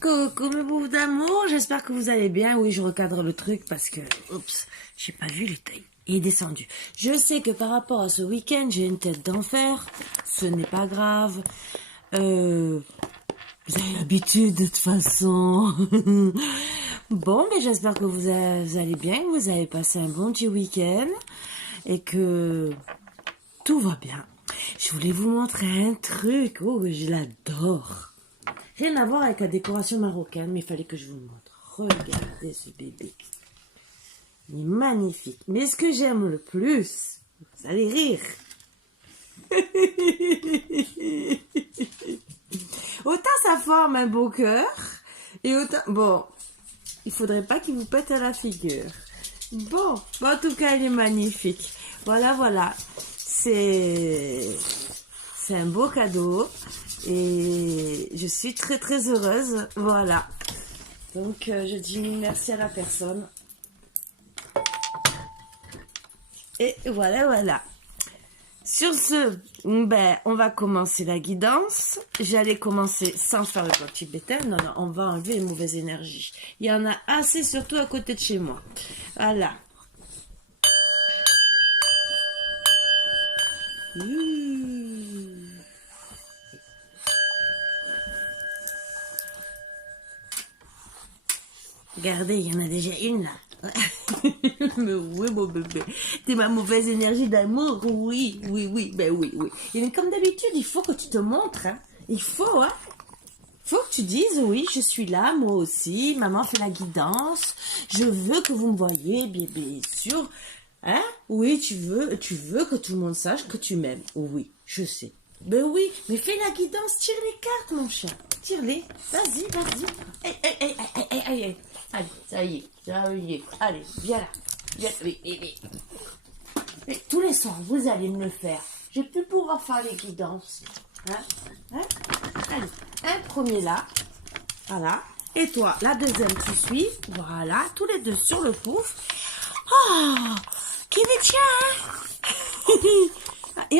Coucou mes bouts d'amour, j'espère que vous allez bien. Oui, je recadre le truc parce que, oups, j'ai pas vu les tailles. Il est descendu. Je sais que par rapport à ce week-end, j'ai une tête d'enfer. Ce n'est pas grave. Vous avez l'habitude de toute façon. Bon, mais j'espère que vous allez bien, que vous avez passé un bon petit week-end et que tout va bien. Je voulais vous montrer un truc. Oh, je l'adore. Rien à voir avec la décoration marocaine, mais il fallait que je vous le montre. Regardez ce bébé. Il est magnifique. Mais ce que j'aime le plus, vous allez rire. Autant ça forme un beau cœur, et autant... Bon, il faudrait pas qu'il vous pète à la figure. Bon, en tout cas, il est magnifique. Voilà. C'est un beau cadeau. Et je suis très très heureuse, voilà. Donc je dis merci à la personne. Et voilà. Sur ce, ben, on va commencer la guidance. J'allais commencer sans faire le bloc tibétain. Non, on va enlever les mauvaises énergies. Il y en a assez, surtout à côté de chez moi. Voilà. Regardez, il y en a déjà une là. Mais oui, mon bébé. T'es ma mauvaise énergie d'amour. Oui. Ben oui. Et comme d'habitude, il faut que tu te montres. Hein. Il faut, hein. Faut que tu dises, oui, je suis là, moi aussi. Maman fait la guidance. Je veux que vous me voyez, bien sûr. Hein? Oui, tu veux que tout le monde sache que tu m'aimes. Oui, je sais. Ben oui, mais fais la guidance. Tire les cartes, mon chien. Tire-les. Vas-y. Allez, ça y est. Allez, viens là. Oui. Et tous les soirs, vous allez me le faire. Je vais plus pouvoir faire les guidances. Hein? Allez, un premier là. Voilà. Et toi, la deuxième, tu suis. Voilà, tous les deux sur le pouf. Oh, qui me tient, hein?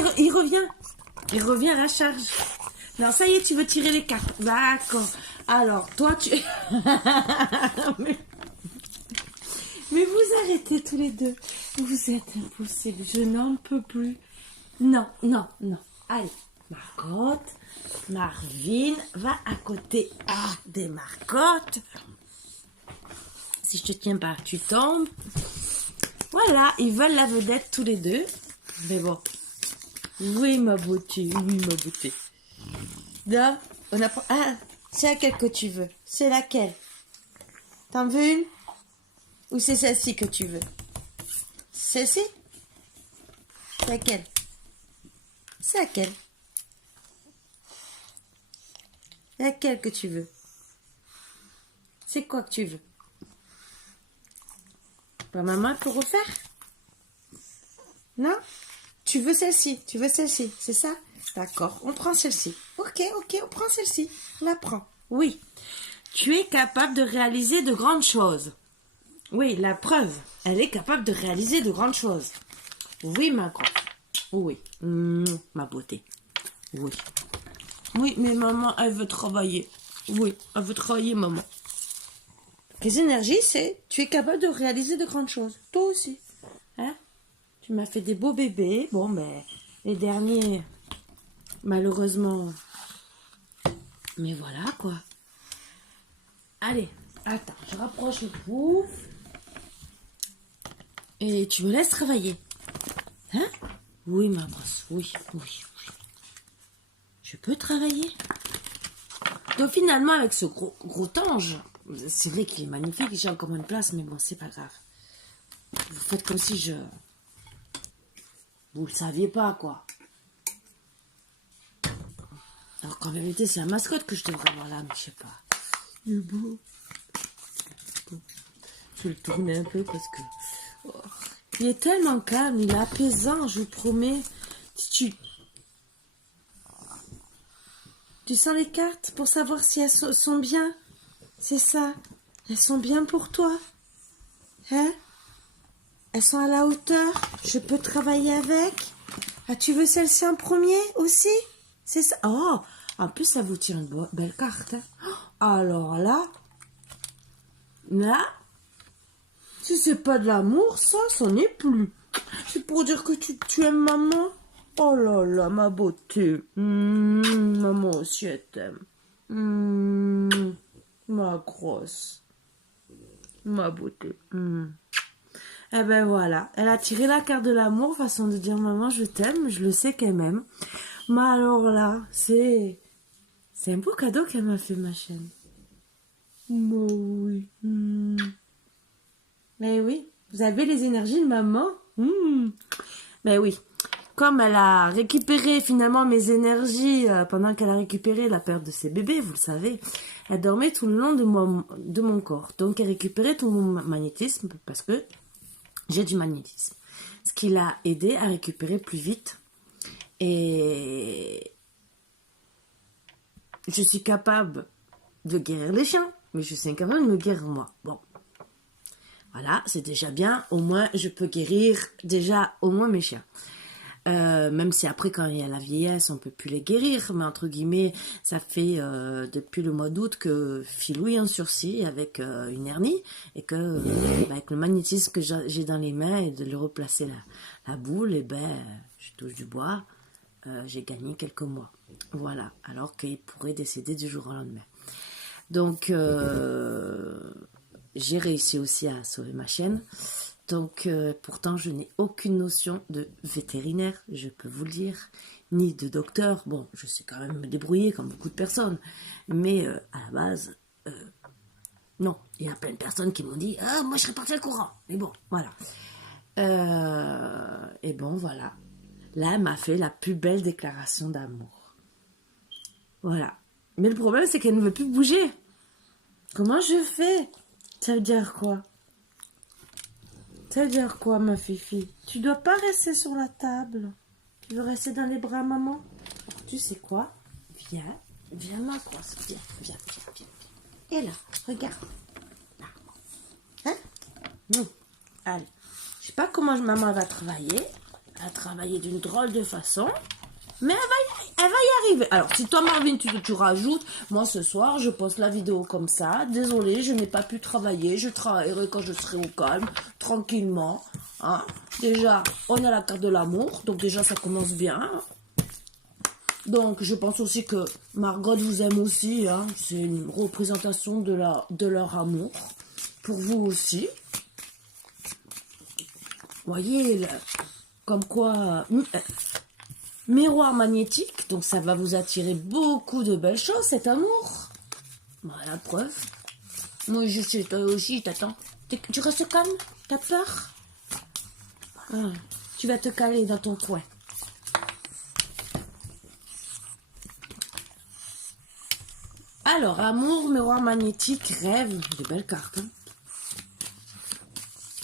Il revient à la charge. Non, ça y est, tu veux tirer les cartes. D'accord. Alors, toi, tu... mais vous arrêtez tous les deux. Vous êtes impossible. Je n'en peux plus. Non. Allez, Marcotte, Marvin, va à côté des Marcottes. Si je te tiens pas, tu tombes. Voilà, ils veulent la vedette tous les deux. Mais bon. Oui, ma beauté. Là, on a... Ah, c'est laquelle que tu veux? C'est laquelle? T'en veux une? Ou c'est celle-ci que tu veux? Celle-ci? C'est laquelle? C'est laquelle? Laquelle que tu veux? C'est quoi que tu veux? Bah, maman peut refaire? Non? Tu veux celle-ci, c'est ça? D'accord, on prend celle-ci. Ok, on prend celle-ci. On la prend. Oui. Tu es capable de réaliser de grandes choses. Oui, la preuve. Elle est capable de réaliser de grandes choses. Oui, ma grande. Oui. Ma beauté. Oui. Oui, mais maman, elle veut travailler. Oui, elle veut travailler, maman. Les énergies, c'est tu es capable de réaliser de grandes choses. Toi aussi. Hein? Tu m'as fait des beaux bébés. Bon, mais les derniers, malheureusement. Mais voilà, quoi. Allez, attends, je rapproche le pouf. Et tu me laisses travailler. Hein? Oui, ma brosse. Oui. Je peux travailler. Donc finalement, avec ce gros ange, c'est vrai qu'il est magnifique. J'ai encore une place, mais bon, c'est pas grave. Vous faites comme si je... Vous le saviez pas, quoi. Alors qu'en vérité, c'est la mascotte que je devrais avoir là, mais je sais pas. Il est beau. Je vais le tourner un peu parce que... Oh. Il est tellement calme, il est apaisant, je vous promets. Tu sens les cartes pour savoir si elles sont bien? C'est ça. Elles sont bien pour toi? Hein? Elles sont à la hauteur? Je peux travailler avec? Ah, tu veux celle-ci en premier aussi? C'est ça. Oh, en plus, ça vous tire une belle carte. Hein? Alors là, si c'est pas de l'amour, ça n'est plus. C'est pour dire que tu aimes maman. Oh là là, ma beauté. Maman aussi, elle t'aime. Ma grosse. Ma beauté. Eh ben voilà, elle a tiré la carte de l'amour, façon de dire maman, je t'aime, je le sais qu'elle m'aime. Mais alors là, c'est un beau cadeau qu'elle m'a fait, ma chaîne. Oh oui. Mais oui, vous avez les énergies de maman. Mais oui, comme elle a récupéré finalement mes énergies pendant qu'elle a récupéré la perte de ses bébés, vous le savez, elle dormait tout le long de mon corps. Donc elle récupérait tout mon magnétisme parce que j'ai du magnétisme. Ce qui l'a aidé à récupérer plus vite. Et je suis capable de guérir les chiens, mais je suis incapable de me guérir moi. Bon. Voilà, c'est déjà bien. Au moins, je peux guérir déjà au moins mes chiens. Même si après, quand il y a la vieillesse, on peut plus les guérir. Mais entre guillemets, ça fait depuis le mois d'août que Philou est en sursis avec une hernie. Et que avec le magnétisme que j'ai dans les mains et de le replacer la boule, et je touche du bois, j'ai gagné quelques mois. Voilà, alors qu'il pourrait décéder du jour au lendemain. Donc, j'ai réussi aussi à sauver ma chienne. Donc, pourtant, je n'ai aucune notion de vétérinaire, je peux vous le dire, ni de docteur. Bon, je sais quand même me débrouiller comme beaucoup de personnes. Mais à la base, non. Il y a plein de personnes qui m'ont dit « Ah, moi, je serais partie au courant. » Mais bon, voilà. Et bon, voilà. Là, elle m'a fait la plus belle déclaration d'amour. Voilà. Mais le problème, c'est qu'elle ne veut plus bouger. Comment je fais? Ça veut dire quoi? Ça veut dire quoi, ma fifi? Tu dois pas rester sur la table. Tu veux rester dans les bras, maman? Alors, tu sais quoi? Viens, ma grosse. Viens. Et là, regarde. Là. Hein? Allez. Je sais pas comment maman va travailler. Elle va travailler d'une drôle de façon. Mais elle va y arriver. Alors, si toi, Marvin, tu rajoutes, moi, ce soir, je poste la vidéo comme ça. Désolée, je n'ai pas pu travailler. Je travaillerai quand je serai au calme, tranquillement. Hein. Déjà, on a la carte de l'amour. Donc, déjà, ça commence bien. Donc, je pense aussi que Margot vous aime aussi. Hein. C'est une représentation de leur amour. Pour vous aussi. Voyez, comme quoi... miroir magnétique, donc ça va vous attirer beaucoup de belles choses, cet amour. Voilà, preuve. Moi, je sais, toi aussi, t'attends. Tu restes calme? T'as peur? Tu vas te caler dans ton coin. Alors, amour, miroir magnétique, rêve, de belles cartes. Hein.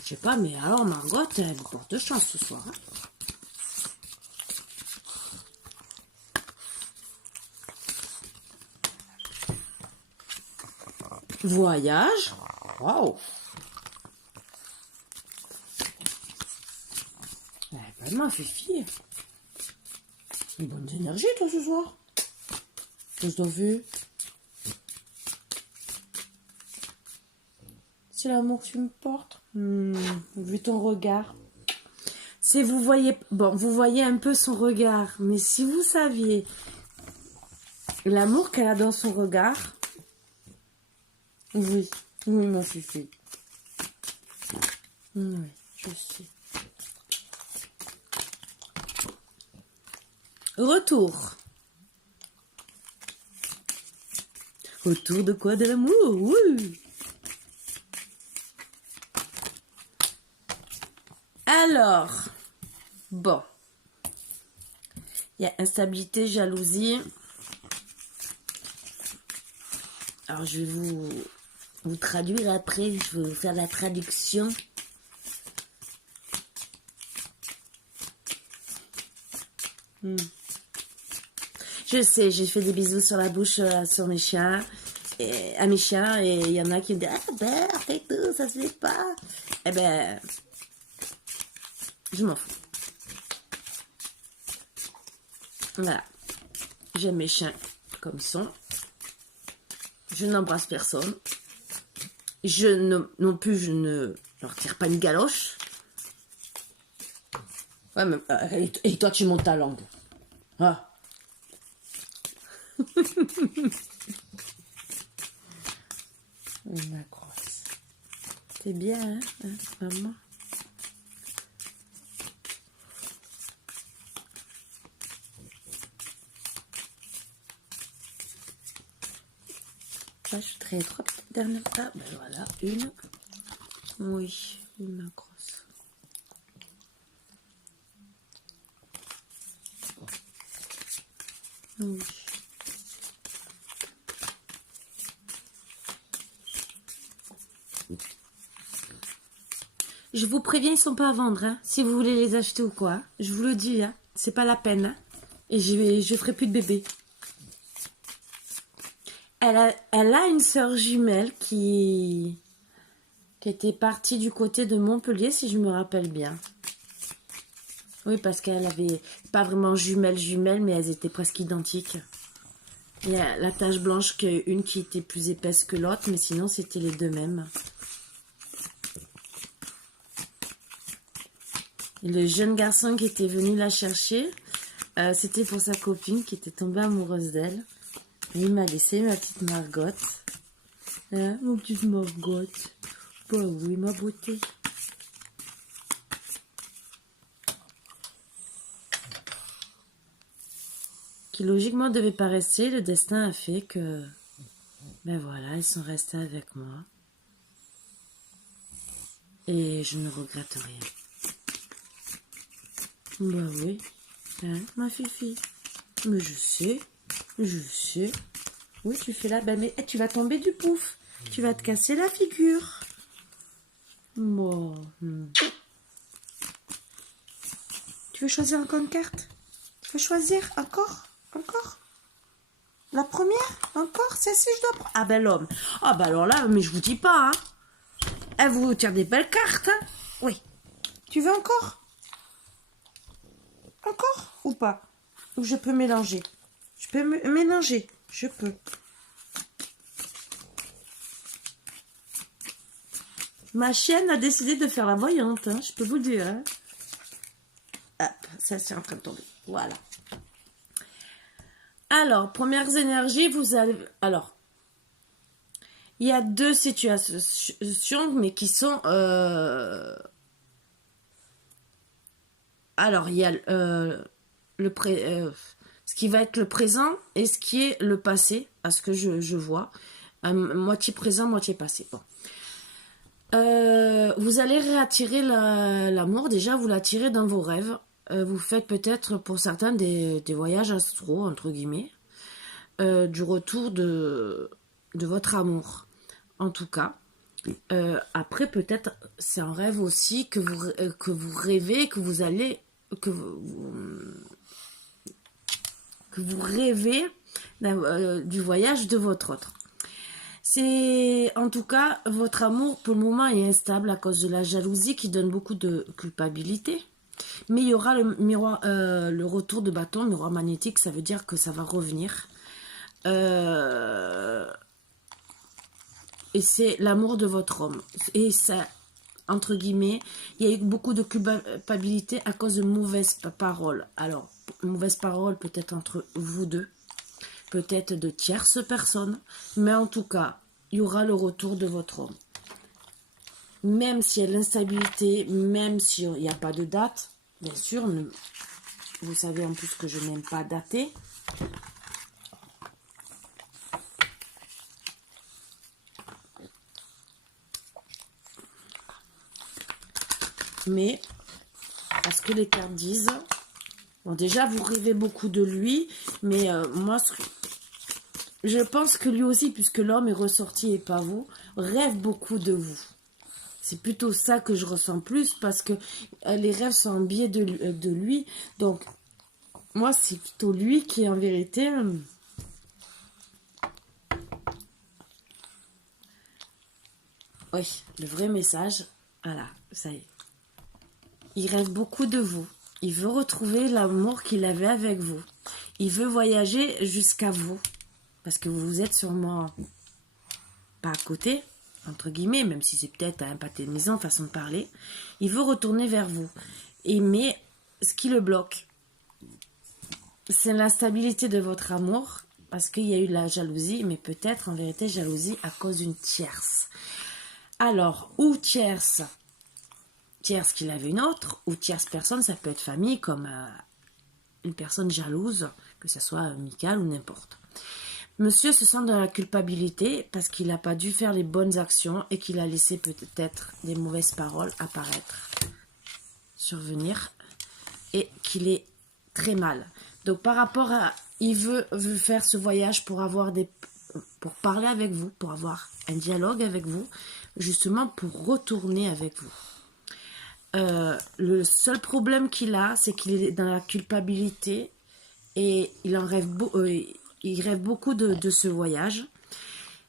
Je sais pas, mais alors, Margot, elle vous porte chance ce soir. Hein. Voyage. Waouh. Vraiment, Fifi. Une bonne énergie, toi, ce soir. Qu'est-ce que t'as vu? C'est l'amour que tu me portes. Vu ton regard. Si vous voyez... Bon, vous voyez un peu son regard. Mais si vous saviez l'amour qu'elle a dans son regard... Oui, ma Fifi. Oui, je sais. Retour. Retour de quoi? De l'amour, oui. Alors, bon. Il y a instabilité, jalousie. Alors, je vais vous traduire après. Je vais vous faire la traduction. Je sais, j'ai fait des bisous sur la bouche sur mes chiens, à mes chiens, et il y en a qui me disent « Ah, Berthe et tout, ça se fait pas !» Eh ben, je m'en fous. Voilà. J'aime mes chiens comme ils sont. Je n'embrasse personne. Non plus, je ne leur tire pas une galoche. Ouais, mais, et toi, tu montes ta langue. Ah. Ma grosse. C'est bien, hein, maman? J'ajouterai 3 petites dernières. Ah, ben voilà, une. Oui, une grosse. Oui. Je vous préviens, ils sont pas à vendre, hein. Si vous voulez les acheter ou quoi, je vous le dis, hein. C'est pas la peine, hein. Et je ferai plus de bébé. Elle a une sœur jumelle qui était partie du côté de Montpellier, si je me rappelle bien. Oui, parce qu'elle avait pas vraiment jumelles, mais elles étaient presque identiques. Il y a la tache blanche, une qui était plus épaisse que l'autre, mais sinon c'était les deux mêmes. Et le jeune garçon qui était venu la chercher, c'était pour sa copine qui était tombée amoureuse d'elle. Il m'a laissé ma petite Margotte. Hein, mon petite Margotte. Bah oui, ma beauté. Qui logiquement devait pas rester. Le destin a fait que... Ben voilà, ils sont restés avec moi. Et je ne regrette rien. Bah oui. Hein, ma fifi. Mais je sais. Je sais. Oui, tu fais là. Ben, mais tu vas tomber du pouf. Tu vas te casser la figure. Bon. Tu veux choisir encore une carte? Tu veux choisir encore? Encore? La première? Encore? Celle-ci, je dois prendre. Ah ben l'homme. Ah ben alors là, mais je vous dis pas, hein. Elle vous tire des belles cartes, hein. Oui. Tu veux encore? Encore ou pas? Ou je peux mélanger? Je peux mélanger. Je peux. Ma chienne a décidé de faire la voyante, hein, je peux vous le dire. Hein. Hop, ça c'est en train de tomber. Voilà. Alors, premières énergies, vous allez... Alors, il y a deux situations, mais qui sont... Alors, il y a ce qui va être le présent et ce qui est le passé, à ce que je vois. Moitié présent, moitié passé. Bon. Vous allez réattirer l'amour. Déjà, vous l'attirez dans vos rêves. Vous faites peut-être pour certains des voyages astraux, entre guillemets, du retour de votre amour, en tout cas. Après, peut-être, c'est un rêve aussi que vous rêvez, que vous rêvez du voyage de votre autre. C'est, en tout cas, votre amour pour le moment est instable à cause de la jalousie qui donne beaucoup de culpabilité. Mais il y aura le retour de bâton, miroir magnétique, ça veut dire que ça va revenir. Et c'est l'amour de votre homme. Et ça, entre guillemets, il y a eu beaucoup de culpabilité à cause de mauvaises paroles. Alors, mauvaises paroles peut-être entre vous deux, peut-être de tierces personnes, mais en tout cas, il y aura le retour de votre homme. Même s'il y a de l'instabilité, même s'il n'y a pas de date, bien sûr, vous savez en plus que je n'aime pas dater. Mais, parce que les cartes disent, bon déjà vous rêvez beaucoup de lui, mais moi, je pense que lui aussi, puisque l'homme est ressorti et pas vous, rêve beaucoup de vous. C'est plutôt ça que je ressens plus, parce que les rêves sont en biais de lui. Donc, moi, c'est plutôt lui qui est en vérité... Oui, le vrai message, voilà, ça y est. Il rêve beaucoup de vous. Il veut retrouver l'amour qu'il avait avec vous. Il veut voyager jusqu'à vous. Parce que vous êtes sûrement pas à côté, entre guillemets, même si c'est peut-être un pâté de maison, façon de parler. Il veut retourner vers vous. Mais ce qui le bloque, c'est l'instabilité de votre amour, parce qu'il y a eu de la jalousie, mais peut-être en vérité jalousie à cause d'une tierce. Alors, ou tierce qu'il avait une autre, ou tierce personne, ça peut être famille, comme une personne jalouse, que ce soit amicale ou n'importe. Monsieur se sent dans la culpabilité parce qu'il n'a pas dû faire les bonnes actions et qu'il a laissé peut-être des mauvaises paroles apparaître, survenir, et qu'il est très mal. Donc par rapport à... Il veut faire ce voyage pour pour parler avec vous, pour avoir un dialogue avec vous, justement pour retourner avec vous. Le seul problème qu'il a, c'est qu'il est dans la culpabilité et il rêve beaucoup de ce voyage.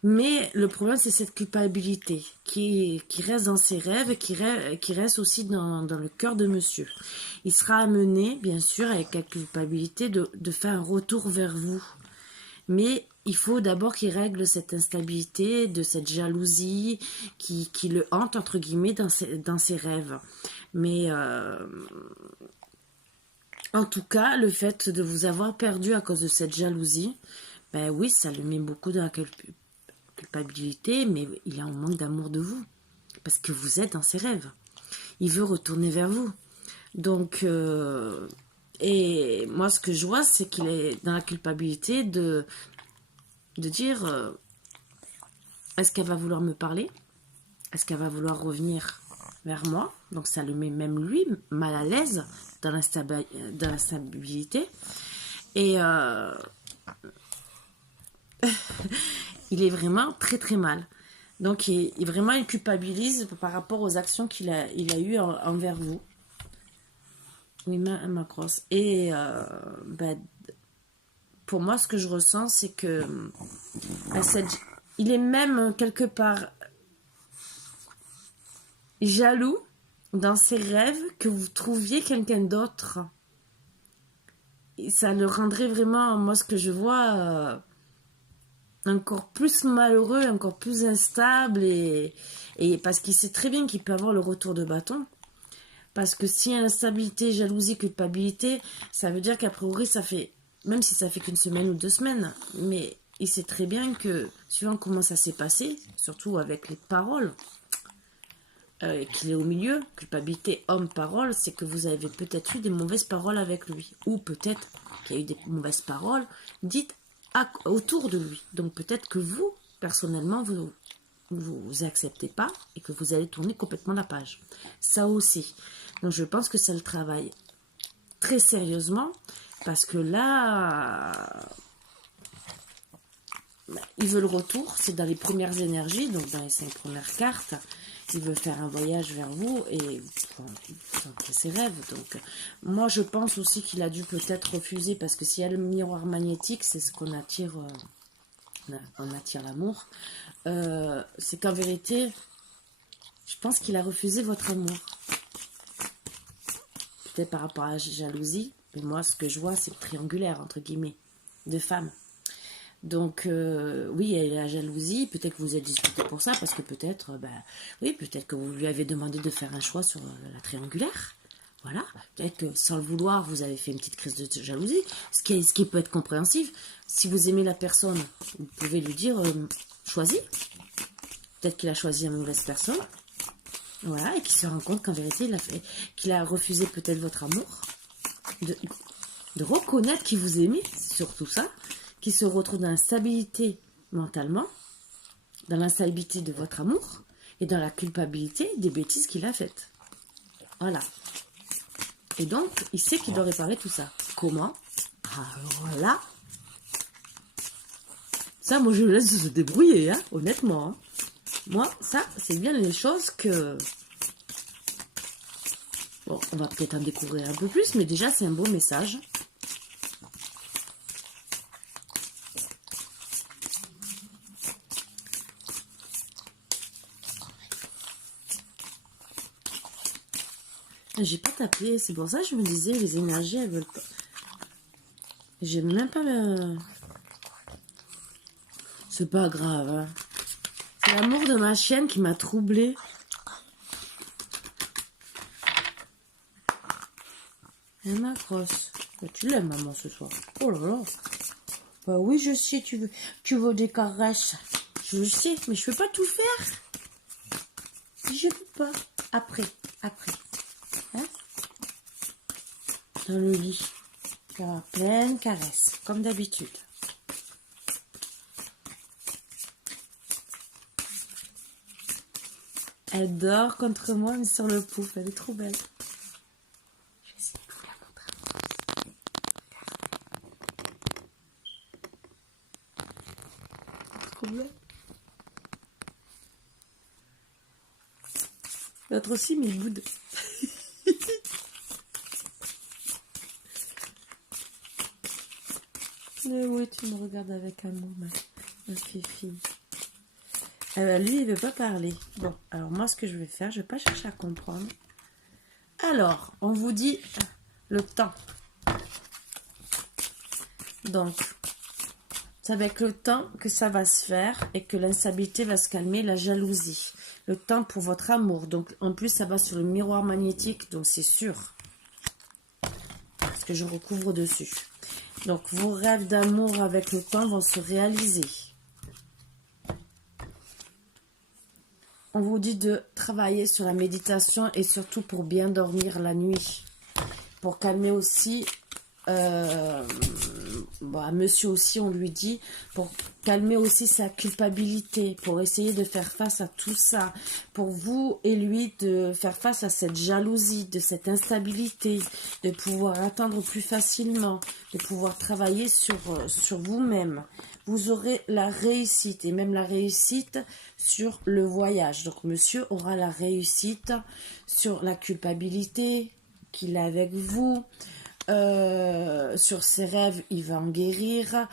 Mais le problème, c'est cette culpabilité qui reste dans ses rêves et qui reste aussi dans le cœur de monsieur. Il sera amené, bien sûr, avec la culpabilité de faire un retour vers vous. Mais il faut d'abord qu'il règle cette instabilité, de cette jalousie qui le hante, entre guillemets, dans ses rêves. Mais en tout cas, le fait de vous avoir perdu à cause de cette jalousie, ben oui, ça le met beaucoup dans la culpabilité, mais il a un manque d'amour de vous. Parce que vous êtes dans ses rêves. Il veut retourner vers vous. Donc, et moi, ce que je vois, c'est qu'il est dans la culpabilité de dire est-ce qu'elle va vouloir me parler? Est-ce qu'elle va vouloir revenir vers moi? Donc ça le met même lui mal à l'aise dans l'instabilité. Et il est vraiment très très mal. Donc il culpabilise par rapport aux actions qu'il a eues envers vous. Oui, ma grosse. Et pour moi, ce que je ressens, c'est que il est même quelque part jaloux dans ses rêves que vous trouviez quelqu'un d'autre. Et ça le rendrait vraiment, moi, ce que je vois, encore plus malheureux, encore plus instable. Et parce qu'il sait très bien qu'il peut avoir le retour de bâton. Parce que s'il y a instabilité, jalousie, culpabilité, ça veut dire qu'a priori, ça fait... Même si ça fait qu'une semaine ou 2 semaines, mais il sait très bien que, suivant comment ça s'est passé, surtout avec les paroles, qu'il est au milieu, culpabilité, homme, parole, c'est que vous avez peut-être eu des mauvaises paroles avec lui. Ou peut-être qu'il y a eu des mauvaises paroles dites autour de lui. Donc peut-être que vous, personnellement, vous acceptez pas et que vous allez tourner complètement la page. Ça aussi. Donc je pense que ça le travaille très sérieusement. Parce que là, il veut le retour, c'est dans les premières énergies, donc dans les 5 premières cartes. Il veut faire un voyage vers vous et c'est ses rêves. Donc, moi, je pense aussi qu'il a dû peut-être refuser, parce que s'il y a le miroir magnétique, c'est ce qu'on attire, on attire l'amour. C'est qu'en vérité, je pense qu'il a refusé votre amour. Peut-être par rapport à la jalousie. Mais moi, ce que je vois, c'est triangulaire, entre guillemets, de femmes. Donc, oui, il y a la jalousie. Peut-être que vous êtes disputé pour ça, parce que peut-être, peut-être que vous lui avez demandé de faire un choix sur la triangulaire. Voilà. Peut-être que, sans le vouloir, vous avez fait une petite crise de jalousie, ce qui peut être compréhensif. Si vous aimez la personne, vous pouvez lui dire, choisis. Peut-être qu'il a choisi une mauvaise personne. Voilà, et qu'il se rend compte qu'en vérité, qu'il a refusé peut-être votre amour. De reconnaître qu'il vous aimait, c'est surtout ça, qu'il se retrouve dans l'instabilité mentalement, dans l'instabilité de votre amour et dans la culpabilité des bêtises qu'il a faites. Voilà. Et donc, il sait qu'il doit réparer tout ça. Comment? Alors là, ça, moi, je le laisse se débrouiller, hein, honnêtement. Hein. Moi, ça, c'est bien les choses que... Bon, on va peut-être en découvrir un peu plus, mais déjà, c'est un beau message. J'ai pas tapé, c'est pour ça que je me disais, les énergies, elles veulent pas... J'ai même pas le... C'est pas grave, hein. C'est L'amour de ma chienne qui m'a troublée. Elle m'accroche. Bah, tu l'aimes, maman, ce soir. Oh là là. Bah oui, je sais, tu veux des caresses. Je sais, mais je peux pas tout faire. Je peux pas. Après. Hein? Dans le lit. Il y aura plein de caresses, comme d'habitude. Elle dort contre moi, mais sur le pouf. Elle est trop belle. Je vais essayer de vous la montrer. Trop belle. L'autre aussi, mais il boude. Mais oui, tu me regardes avec amour, ma fifi. Lui, il veut pas parler. Bon, alors moi, ce que je vais faire, je vais pas chercher à comprendre. Alors, on vous dit le temps. Donc, c'est avec le temps que ça va se faire et que l'instabilité va se calmer, la jalousie. Le temps pour votre amour. Donc, en plus, ça va sur le miroir magnétique, donc c'est sûr. Parce que je recouvre dessus. Donc, vos rêves d'amour avec le temps vont se réaliser. On vous dit de travailler sur la méditation et surtout pour bien dormir la nuit. Pour calmer aussi, à monsieur aussi, on lui dit, pour calmer aussi sa culpabilité, pour essayer de faire face à tout ça, pour vous et lui de faire face à cette jalousie, de cette instabilité, de pouvoir attendre plus facilement, de pouvoir travailler sur vous-même. Vous aurez la réussite et même la réussite sur le voyage. Donc monsieur aura la réussite sur la culpabilité qu'il a avec vous. Sur ses rêves, il va en guérir.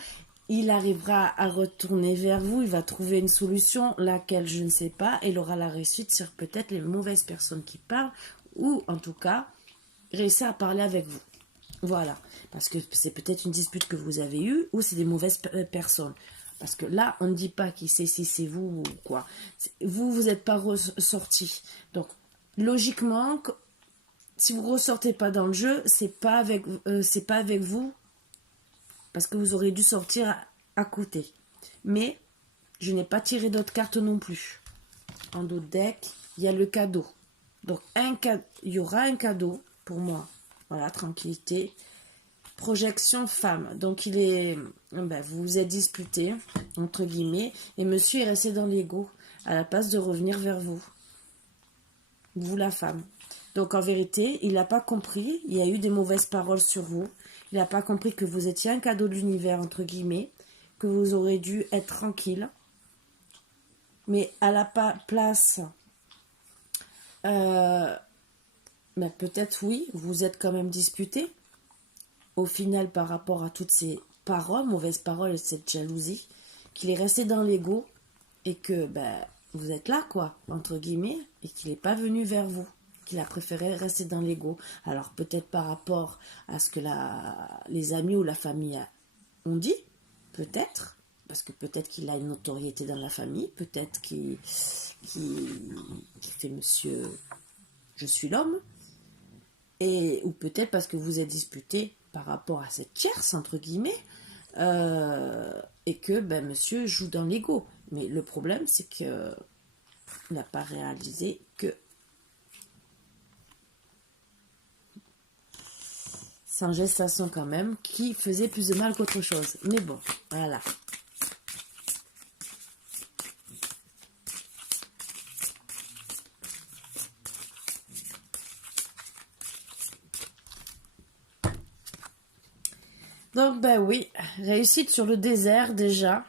Il arrivera à retourner vers vous. Il va trouver une solution, laquelle je ne sais pas. Il aura la réussite sur peut-être les mauvaises personnes qui parlent. Ou en tout cas, réussir à parler avec vous. Voilà, parce que c'est peut-être une dispute que vous avez eue ou c'est des mauvaises personnes. Parce que là, on ne dit pas qui c'est, si c'est vous ou quoi. Vous n'êtes pas ressorti. Donc, logiquement, si vous ne ressortez pas dans le jeu, c'est pas avec vous. Parce que vous aurez dû sortir à côté. Mais, je n'ai pas tiré d'autres cartes non plus. En d'autres decks, il y a le cadeau. Donc, il y aura un cadeau pour moi. Voilà, tranquillité. Projection femme. Donc, vous vous êtes disputé, entre guillemets, et monsieur est resté dans l'ego, à la place de revenir vers vous. Vous, la femme. Donc, en vérité, il n'a pas compris, il y a eu des mauvaises paroles sur vous. Il n'a pas compris que vous étiez un cadeau de l'univers, entre guillemets, que vous aurez dû être tranquille. Mais à la place... peut-être oui, vous êtes quand même disputé. Au final, par rapport à toutes ces paroles, mauvaises paroles et cette jalousie, qu'il est resté dans l'ego et que vous êtes là, quoi, entre guillemets, et qu'il n'est pas venu vers vous, qu'il a préféré rester dans l'ego. Alors peut-être par rapport à ce que les amis ou la famille ont dit, peut-être, parce que peut-être qu'il a une notoriété dans la famille, peut-être qu'il fait monsieur, je suis l'homme, ou peut-être parce que vous êtes disputé par rapport à cette tierce, entre guillemets, et que monsieur joue dans l'ego. Mais le problème, c'est que il n'a pas réalisé que c'est en gestation quand même qui faisait plus de mal qu'autre chose. Mais bon, voilà. Donc, oui, réussite sur le désert déjà.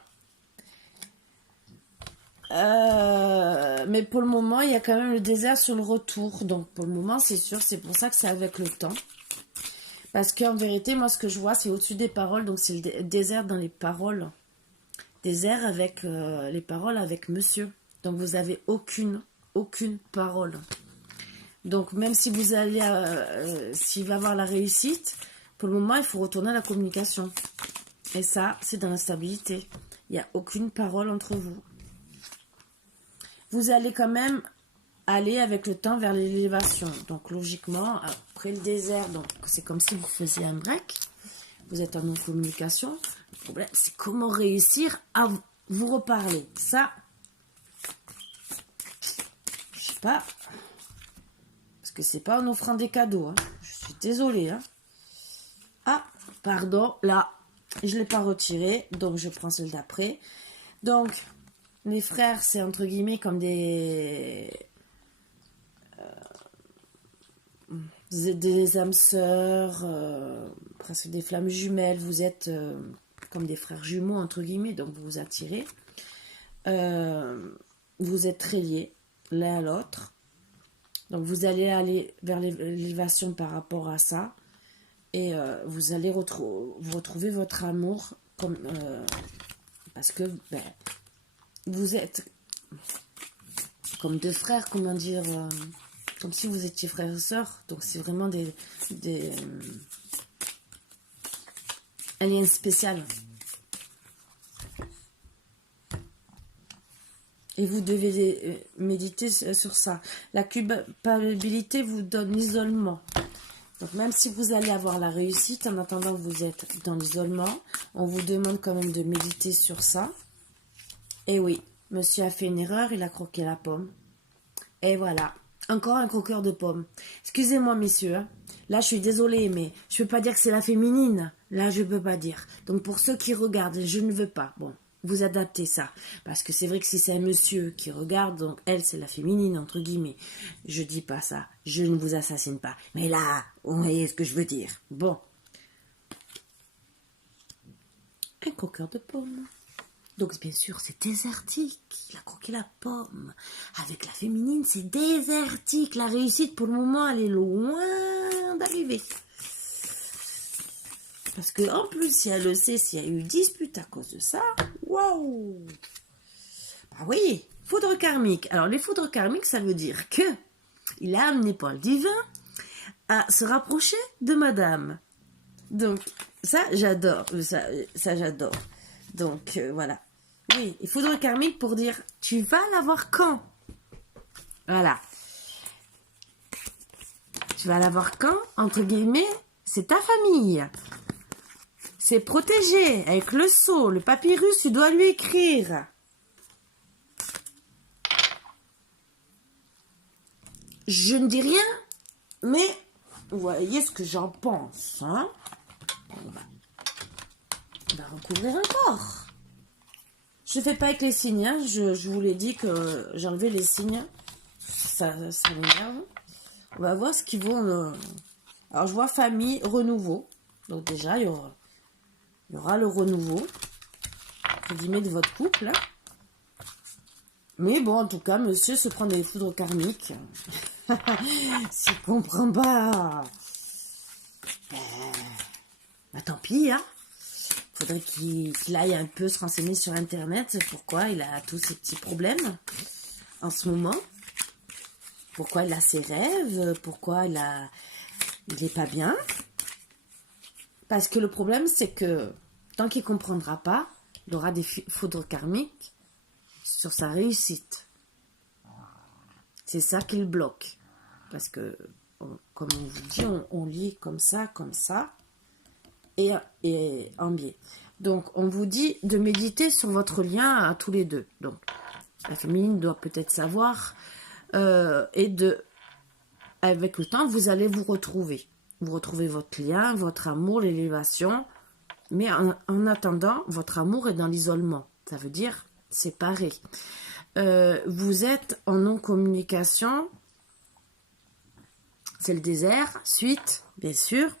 Mais pour le moment, il y a quand même le désert sur le retour. Donc, pour le moment, c'est sûr, c'est pour ça que c'est avec le temps. Parce qu'en vérité, moi, ce que je vois, c'est au-dessus des paroles. Donc, c'est le désert dans les paroles. Désert avec les paroles avec monsieur. Donc, vous avez aucune parole. Donc, même si vous allez, s'il va avoir la réussite, pour le moment, il faut retourner à la communication. Et ça, c'est dans la stabilité. Il n'y a aucune parole entre vous. vous allez quand même aller avec le temps vers l'élévation. Donc logiquement, après le désert, donc c'est comme si vous faisiez un break. Vous êtes en non-communication. Le problème, c'est comment réussir à vous reparler. Ça, je sais pas. Parce que c'est pas en offrant des cadeaux. Hein. Je suis désolée. Hein. Ah, pardon, là, je l'ai pas retiré. Donc, je prends celle d'après. Donc, les frères, c'est entre guillemets comme des âmes sœurs, presque des flammes jumelles. Vous êtes comme des frères jumeaux, entre guillemets, donc vous vous attirez. Vous êtes très liés l'un à l'autre. Donc vous allez aller vers l'élévation par rapport à ça. Et vous allez vous retrouver votre amour comme, parce que vous êtes comme deux frères, comment dire, comme si vous étiez frères et sœurs. Donc c'est vraiment un lien spécial. Et vous devez méditer sur ça. La culpabilité vous donne l'isolement. Donc même si vous allez avoir la réussite, en attendant que vous êtes dans l'isolement, on vous demande quand même de méditer sur ça. Et oui, monsieur a fait une erreur, il a croqué la pomme. Et voilà, encore un croqueur de pommes. Excusez-moi messieurs, hein. Là je suis désolée, mais je ne peux pas dire que c'est la féminine. Là je ne peux pas dire. Donc pour ceux qui regardent, je ne veux pas. Bon, vous adaptez ça. Parce que c'est vrai que si c'est un monsieur qui regarde, donc elle c'est la féminine, entre guillemets. Je dis pas ça, je ne vous assassine pas. Mais là, vous voyez ce que je veux dire. Bon. Un croqueur de pommes. Donc bien sûr c'est désertique, il a croqué la pomme. Avec la féminine c'est désertique, la réussite pour le moment elle est loin d'arriver. Parce que en plus si elle le sait, s'il y a eu dispute à cause de ça, waouh. Bah oui, foudre karmique. Alors les foudres karmiques ça veut dire que il a amené par le divin à se rapprocher de madame. Donc ça j'adore, ça j'adore. Donc, voilà. Oui, il faudra karmique pour dire, tu vas l'avoir quand? Voilà. Tu vas l'avoir quand? Entre guillemets, c'est ta famille. C'est protégé avec le sceau, le papyrus, tu dois lui écrire. Je ne dis rien, mais vous voyez ce que j'en pense, hein? On va recouvrir encore. Je ne fais pas avec les signes. Hein. Je vous l'ai dit que j'enlevais les signes. Ça m'énerve. On va voir ce qu'ils vont... Alors, je vois famille, renouveau. Donc, déjà, il y aura le renouveau. Entre guillemets, de votre couple. Hein. Mais bon, en tout cas, monsieur se prend des foudres karmiques. S'il ne comprend pas... tant pis, hein. Faudrait qu'il aille un peu se renseigner sur internet pourquoi il a tous ces petits problèmes en ce moment, pourquoi il a ses rêves, pourquoi il est pas bien, parce que le problème c'est que tant qu'il comprendra pas, il aura des foudres karmiques sur sa réussite. C'est ça qui le bloque, parce que comme on vous dit, on lit comme ça et en biais. Donc, on vous dit de méditer sur votre lien à tous les deux. Donc, la féminine doit peut-être savoir avec le temps, vous allez vous retrouver. Vous retrouvez votre lien, votre amour, l'élévation. Mais en attendant, votre amour est dans l'isolement. Ça veut dire séparé. Vous êtes en non-communication. C'est le désert. Suite, bien sûr,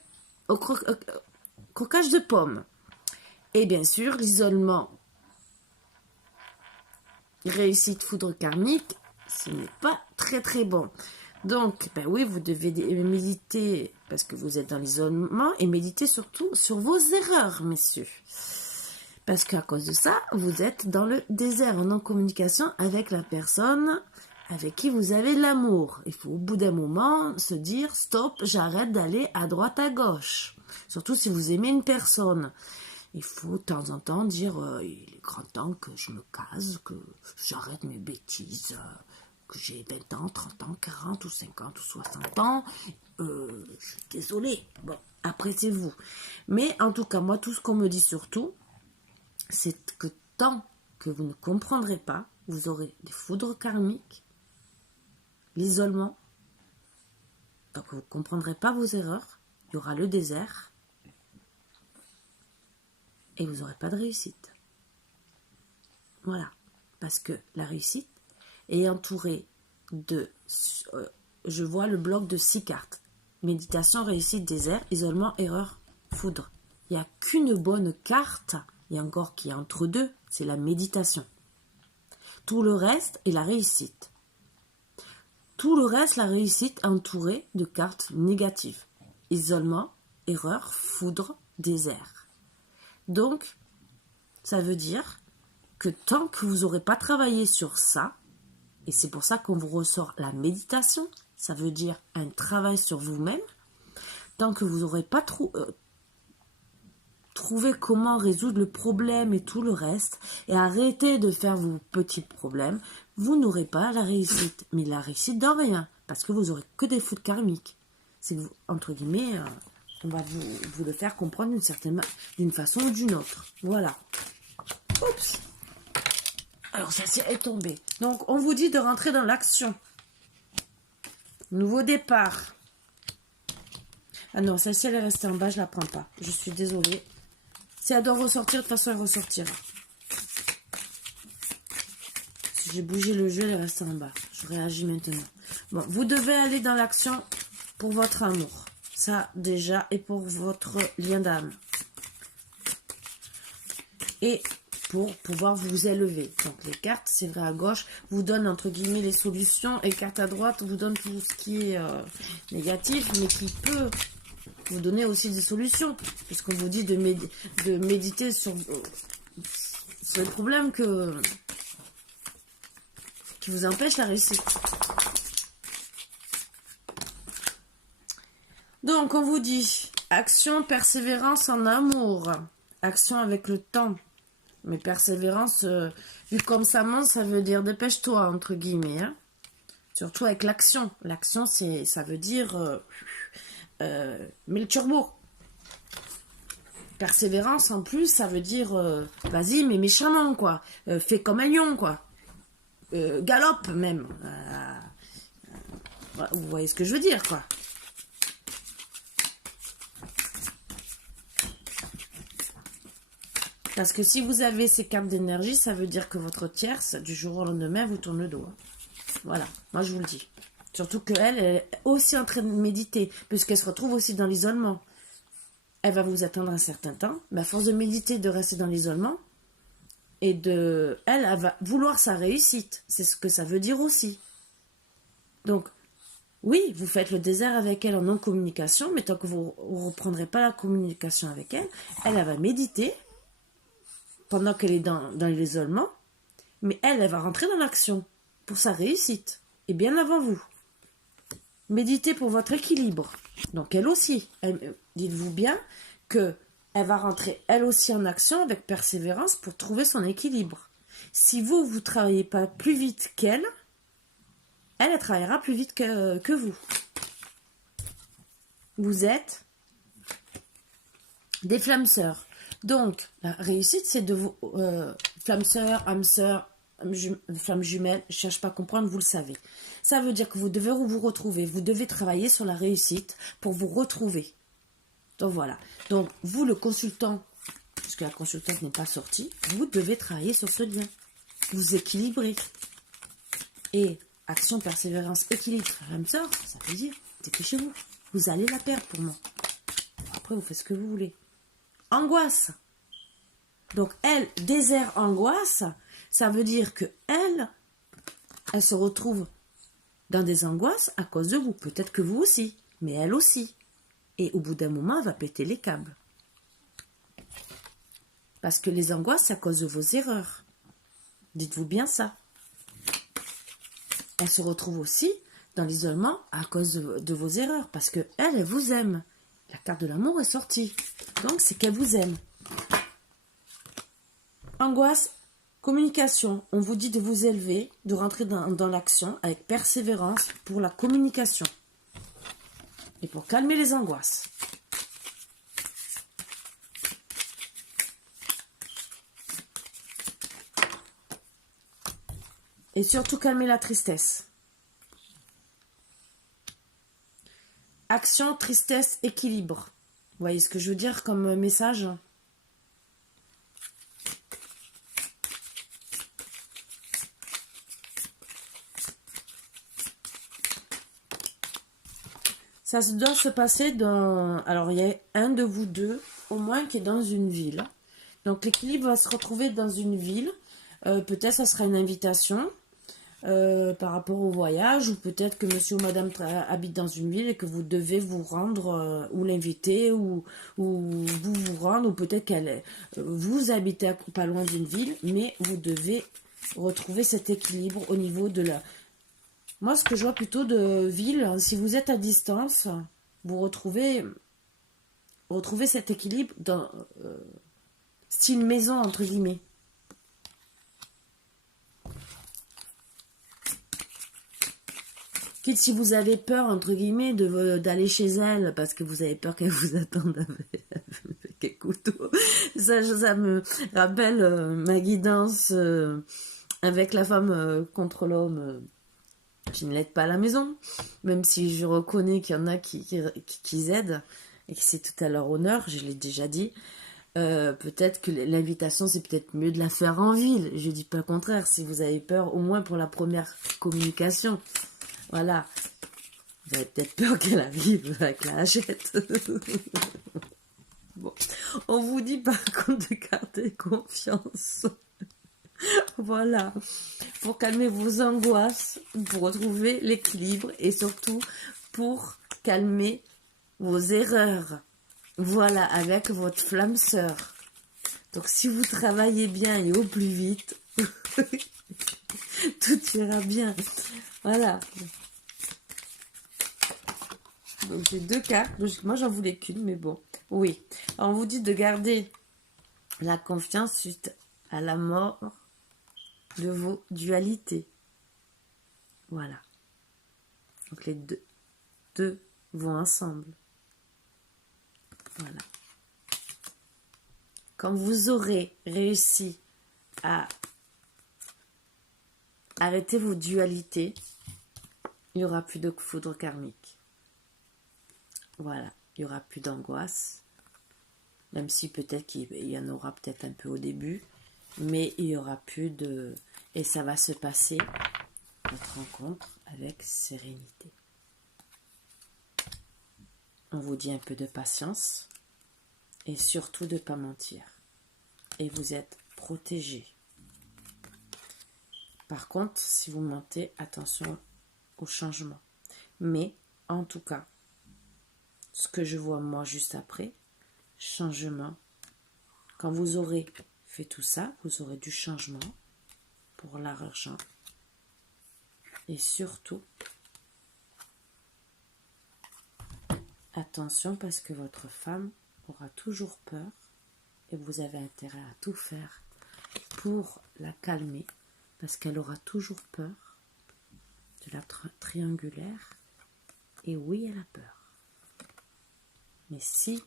au croquage de pommes. Et bien sûr, l'isolement. Réussite foudre karmique, ce n'est pas très très bon. Donc, ben oui, vous devez méditer parce que vous êtes dans l'isolement et méditer surtout sur vos erreurs, messieurs. Parce qu'à cause de ça, vous êtes dans le désert, en non-communication avec la personne avec qui vous avez l'amour. Il faut au bout d'un moment se dire, stop, j'arrête d'aller à droite à gauche. Surtout si vous aimez une personne. Il faut de temps en temps dire il est grand temps que je me case, que j'arrête mes bêtises, que j'ai 20 ans, 30 ans, 40 ou 50 ou 60 ans. Je suis désolée. Bon, après c'est vous. Mais en tout cas, moi, tout ce qu'on me dit surtout, c'est que tant que vous ne comprendrez pas, vous aurez des foudres karmiques, l'isolement, tant que vous ne comprendrez pas vos erreurs, il y aura le désert, et vous n'aurez pas de réussite. Voilà. Parce que la réussite est entourée de... je vois le bloc de 6 cartes. Méditation, réussite, désert, isolement, erreur, foudre. Il n'y a qu'une bonne carte, et encore qui est entre deux, c'est la méditation. Tout le reste est la réussite. Tout le reste, la réussite, entourée de cartes négatives. Isolement, erreur, foudre, désert. Donc, ça veut dire que tant que vous n'aurez pas travaillé sur ça, et c'est pour ça qu'on vous ressort la méditation, ça veut dire un travail sur vous-même, tant que vous n'aurez pas trouvé comment résoudre le problème et tout le reste, et arrêter de faire vos petits problèmes, vous n'aurez pas la réussite. Mais la réussite dans rien, parce que vous n'aurez que des foudres karmiques. C'est que vous, entre guillemets... on va vous le faire comprendre d'une façon ou d'une autre. Voilà. Oups. Alors, ça est tombé. Donc, on vous dit de rentrer dans l'action. Nouveau départ. Ah non, celle-ci, elle est restée en bas, je ne la prends pas. Je suis désolée. Si elle doit ressortir, de toute façon, elle ressortira. Si j'ai bougé le jeu, elle est restée en bas. Je réagis maintenant. Bon, vous devez aller dans l'action pour votre amour. Ça, déjà, et pour votre lien d'âme. Et pour pouvoir vous élever. Donc, les cartes, c'est vrai, à gauche, vous donnent, entre guillemets, les solutions. Et cartes à droite vous donnent tout ce qui est négatif, mais qui peut vous donner aussi des solutions. Puisqu'on vous dit de méditer sur les problèmes qui vous empêchent la réussite. Donc, on vous dit, action, persévérance en amour. Action avec le temps. Mais persévérance, vu comme ça monte, ça veut dire dépêche-toi, entre guillemets. Hein. Surtout avec l'action. L'action, ça veut dire mets le turbo. Persévérance, en plus, ça veut dire vas-y, mais méchamment, quoi. Fais comme un lion, quoi. Galope, même. Vous voyez ce que je veux dire, quoi. Parce que si vous avez ces cartes d'énergie, ça veut dire que votre tierce, du jour au lendemain, vous tourne le dos. Voilà, moi je vous le dis. Surtout qu'elle est aussi en train de méditer, puisqu'elle se retrouve aussi dans l'isolement. Elle va vous attendre un certain temps, mais à force de méditer, de rester dans l'isolement, et elle va vouloir sa réussite. C'est ce que ça veut dire aussi. Donc, oui, vous faites le désert avec elle en non-communication, mais tant que vous ne reprendrez pas la communication avec elle, elle va méditer, pendant qu'elle est dans l'isolement, mais elle va rentrer dans l'action pour sa réussite, et bien avant vous. Méditez pour votre équilibre. Donc elle aussi, dites-vous bien qu'elle va rentrer elle aussi en action avec persévérance pour trouver son équilibre. Si vous ne travaillez pas plus vite qu'elle, elle travaillera plus vite que vous. Vous êtes des flammes sœurs. Donc, la réussite, c'est de vous... flamme sœur, âme sœur, flamme jumelle, je ne cherche pas à comprendre, vous le savez. Ça veut dire que vous devez vous retrouver. Vous devez travailler sur la réussite pour vous retrouver. Donc, voilà. Donc, vous, le consultant, puisque la consultante n'est pas sortie, vous devez travailler sur ce lien. Vous équilibrer. Et action, persévérance, équilibre, flamme sœur, ça veut dire, dépêchez-vous. Vous allez la perdre pour moi. Après, vous faites ce que vous voulez. Angoisse. Donc, elle, désert, angoisse, ça veut dire que elle se retrouve dans des angoisses à cause de vous. Peut-être que vous aussi, mais elle aussi. Et au bout d'un moment, elle va péter les câbles. Parce que les angoisses, c'est à cause de vos erreurs. Dites-vous bien ça. Elle se retrouve aussi dans l'isolement à cause de vos erreurs. Parce que elle vous aime. La carte de l'amour est sortie. Donc, c'est qu'elle vous aime. Angoisse, communication. On vous dit de vous élever, de rentrer dans l'action avec persévérance pour la communication. Et pour calmer les angoisses. Et surtout calmer la tristesse. Action, tristesse, équilibre. Vous voyez ce que je veux dire comme message? Ça doit se passer dans... Alors, il y a un de vous deux, au moins, qui est dans une ville. Donc, l'équilibre va se retrouver dans une ville. Peut-être ça sera une invitation par rapport au voyage. Ou peut-être que monsieur ou madame habite dans une ville et que vous devez vous rendre ou l'inviter ou vous vous rendre. Ou peut-être qu'elle vous habitez pas loin d'une ville, mais vous devez retrouver cet équilibre au niveau de la... Moi, ce que je vois plutôt de ville, si vous êtes à distance, vous retrouvez cet équilibre dans style maison, entre guillemets. Quitte si vous avez peur, entre guillemets, d'aller chez elle, parce que vous avez peur qu'elle vous attende avec un couteau. Ça me rappelle ma guidance avec la femme contre l'homme. Qui ne l'aide pas à la maison, même si je reconnais qu'il y en a qui aident et que c'est tout à leur honneur, je l'ai déjà dit. Peut-être que l'invitation, c'est peut-être mieux de la faire en ville. Je dis pas le contraire, si vous avez peur, au moins pour la première communication. Voilà. Vous avez peut-être peur qu'elle arrive avec la hachette. Bon. On vous dit par contre de garder confiance. Voilà, pour calmer vos angoisses, pour retrouver l'équilibre et surtout pour calmer vos erreurs. Voilà, avec votre flamme sœur. Donc si vous travaillez bien et au plus vite, tout ira bien. Voilà. Donc j'ai deux cartes. Moi j'en voulais qu'une, mais bon. Oui. Alors, on vous dit de garder la confiance suite à la mort de vos dualités. Voilà. Donc les deux vont ensemble. Voilà. Quand vous aurez réussi à arrêter vos dualités, il n'y aura plus de foudre karmique. Voilà. Il n'y aura plus d'angoisse. Même si peut-être qu'il y en aura peut-être un peu au début. Mais il n'y aura plus de... Et ça va se passer, votre rencontre, avec sérénité. On vous dit un peu de patience. Et surtout de ne pas mentir. Et vous êtes protégé. Par contre, si vous mentez, attention au changement. Mais, en tout cas, ce que je vois moi juste après, changement. Quand vous aurez fait tout ça, vous aurez du changement pour l'argent. Et surtout, attention parce que votre femme aura toujours peur et vous avez intérêt à tout faire pour la calmer parce qu'elle aura toujours peur de la triangulaire. Et oui, elle a peur. Mais si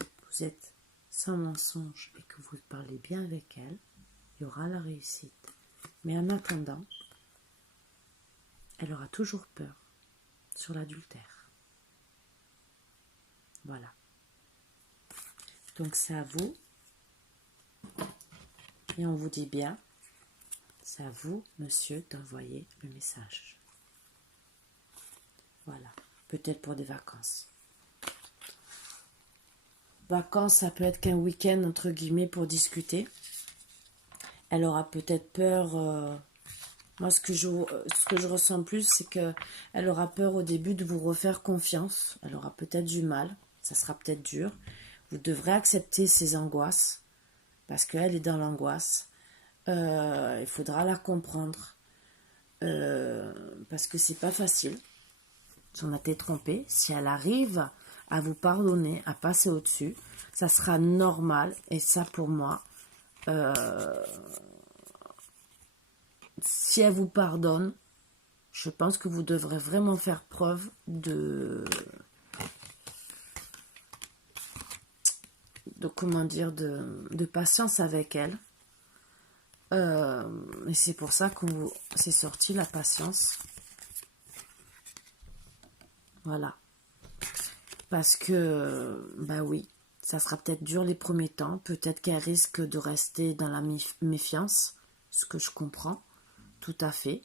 vous êtes sans mensonge et que vous parlez bien avec elle, il y aura la réussite. Mais en attendant, elle aura toujours peur sur l'adultère. Voilà. Donc c'est à vous. Et on vous dit bien, c'est à vous, monsieur, d'envoyer le message. Voilà. Peut-être pour des vacances. Vacances, ça peut être qu'un week-end, entre guillemets, pour discuter. Elle aura peut-être peur... moi, ce que je ressens plus, c'est qu'elle aura peur au début de vous refaire confiance. Elle aura peut-être du mal. Ça sera peut-être dur. Vous devrez accepter ses angoisses. Parce qu'elle est dans l'angoisse. Il faudra la comprendre. Parce que c'est pas facile. Si on a été trompé, si elle arrive à vous pardonner, à passer au-dessus, ça sera normal. Et ça, pour moi, Si elle vous pardonne, je pense que vous devrez vraiment faire preuve comment dire, de patience avec elle. Et c'est pour ça que c'est sorti la patience. Voilà. Parce que, bah oui, ça sera peut-être dur les premiers temps. Peut-être qu'elle risque de rester dans la méfiance, ce que je comprends tout à fait.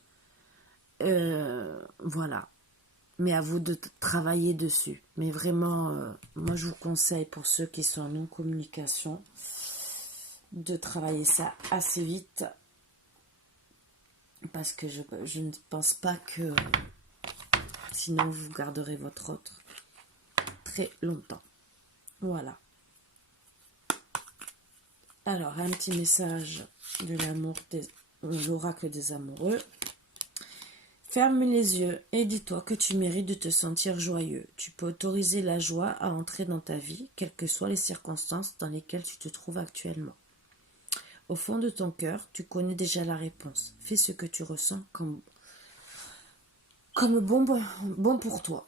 Voilà. Mais à vous de travailler dessus. Mais vraiment, moi je vous conseille pour ceux qui sont en non-communication de travailler ça assez vite. Parce que je ne pense pas que sinon vous garderez votre autre très longtemps. Voilà. Alors, un petit message de l'amour, l'oracle des amoureux. Ferme les yeux et dis-toi que tu mérites de te sentir joyeux. Tu peux autoriser la joie à entrer dans ta vie, quelles que soient les circonstances dans lesquelles tu te trouves actuellement. Au fond de ton cœur, tu connais déjà la réponse. Fais ce que tu ressens comme bon pour toi.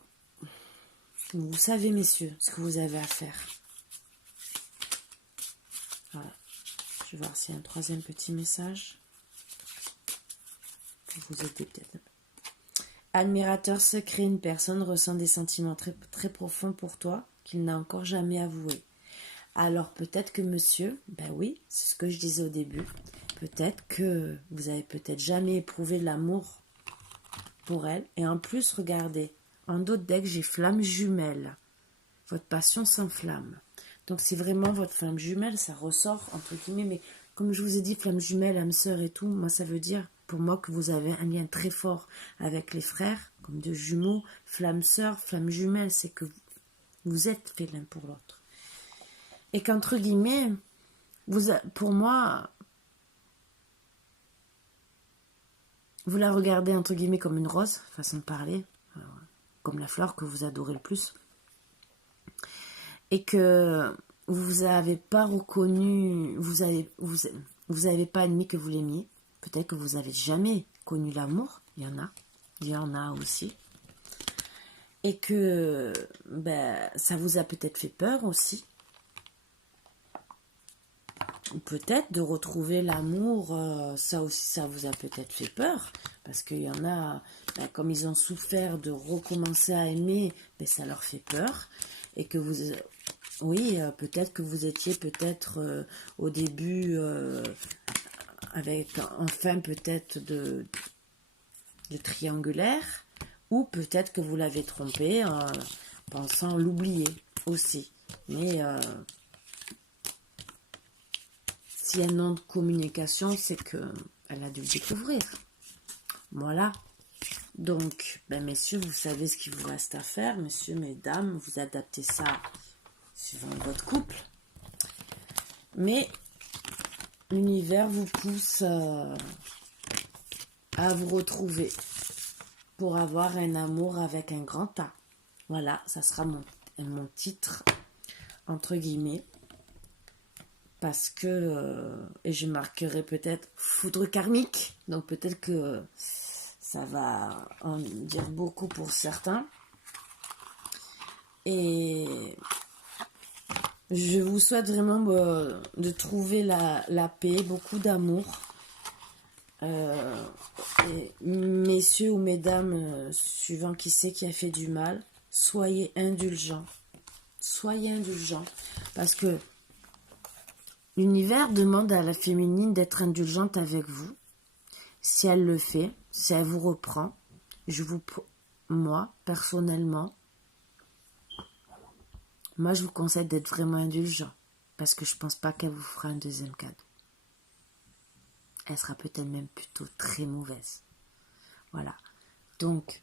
Vous savez, messieurs, ce que vous avez à faire. Voilà. Je vais voir s'il y a un troisième petit message. Pour vous aider peut-être. Admirateur secret, une personne ressent des sentiments très, très profonds pour toi qu'il n'a encore jamais avoués. Alors peut-être que monsieur, ben oui, c'est ce que je disais au début, peut-être que vous avez peut-être jamais éprouvé l'amour pour elle. Et en plus, regardez, en d'autres decks, j'ai flamme jumelle. Votre passion s'enflamme. Donc c'est vraiment votre flamme jumelle, ça ressort entre guillemets, mais comme je vous ai dit, flamme jumelle, âme sœur et tout, moi ça veut dire pour moi que vous avez un lien très fort avec les frères, comme deux jumeaux, flamme sœur, flamme jumelle, c'est que vous êtes faits l'un pour l'autre. Et qu'entre guillemets, pour moi, vous la regardez entre guillemets comme une rose, façon de parler, comme la fleur que vous adorez le plus. Et que vous n'avez pas reconnu, vous avez pas admis que vous l'aimiez. Peut-être que vous n'avez jamais connu l'amour. Il y en a aussi. Et que ça vous a peut-être fait peur aussi. Peut-être de retrouver l'amour, ça aussi, ça vous a peut-être fait peur. Parce qu'il y en a, comme ils ont souffert de recommencer à aimer, ça leur fait peur. Et que vous... Oui, peut-être que vous étiez au début avec enfin peut-être de triangulaire, ou peut-être que vous l'avez trompé en pensant l'oublier aussi. Mais s'il y a un nom de communication, c'est qu'elle a dû le découvrir. Voilà. Donc, messieurs, vous savez ce qu'il vous reste à faire. Messieurs, mesdames, vous adaptez ça suivant votre couple. Mais l'univers vous pousse à vous retrouver pour avoir un amour avec un grand A. Voilà, ça sera mon titre, entre guillemets. Parce que, et je marquerai peut-être foudre karmique. Donc peut-être que ça va en dire beaucoup pour certains. Et je vous souhaite vraiment de trouver la paix, beaucoup d'amour. Et messieurs ou mesdames, suivant qui c'est qui a fait du mal, soyez indulgents. Soyez indulgents. Parce que l'univers demande à la féminine d'être indulgente avec vous. Si elle le fait, si elle vous reprend, moi, personnellement, je vous conseille d'être vraiment indulgent. Parce que je pense pas qu'elle vous fera un deuxième cadeau. Elle sera peut-être même plutôt très mauvaise. Voilà. Donc,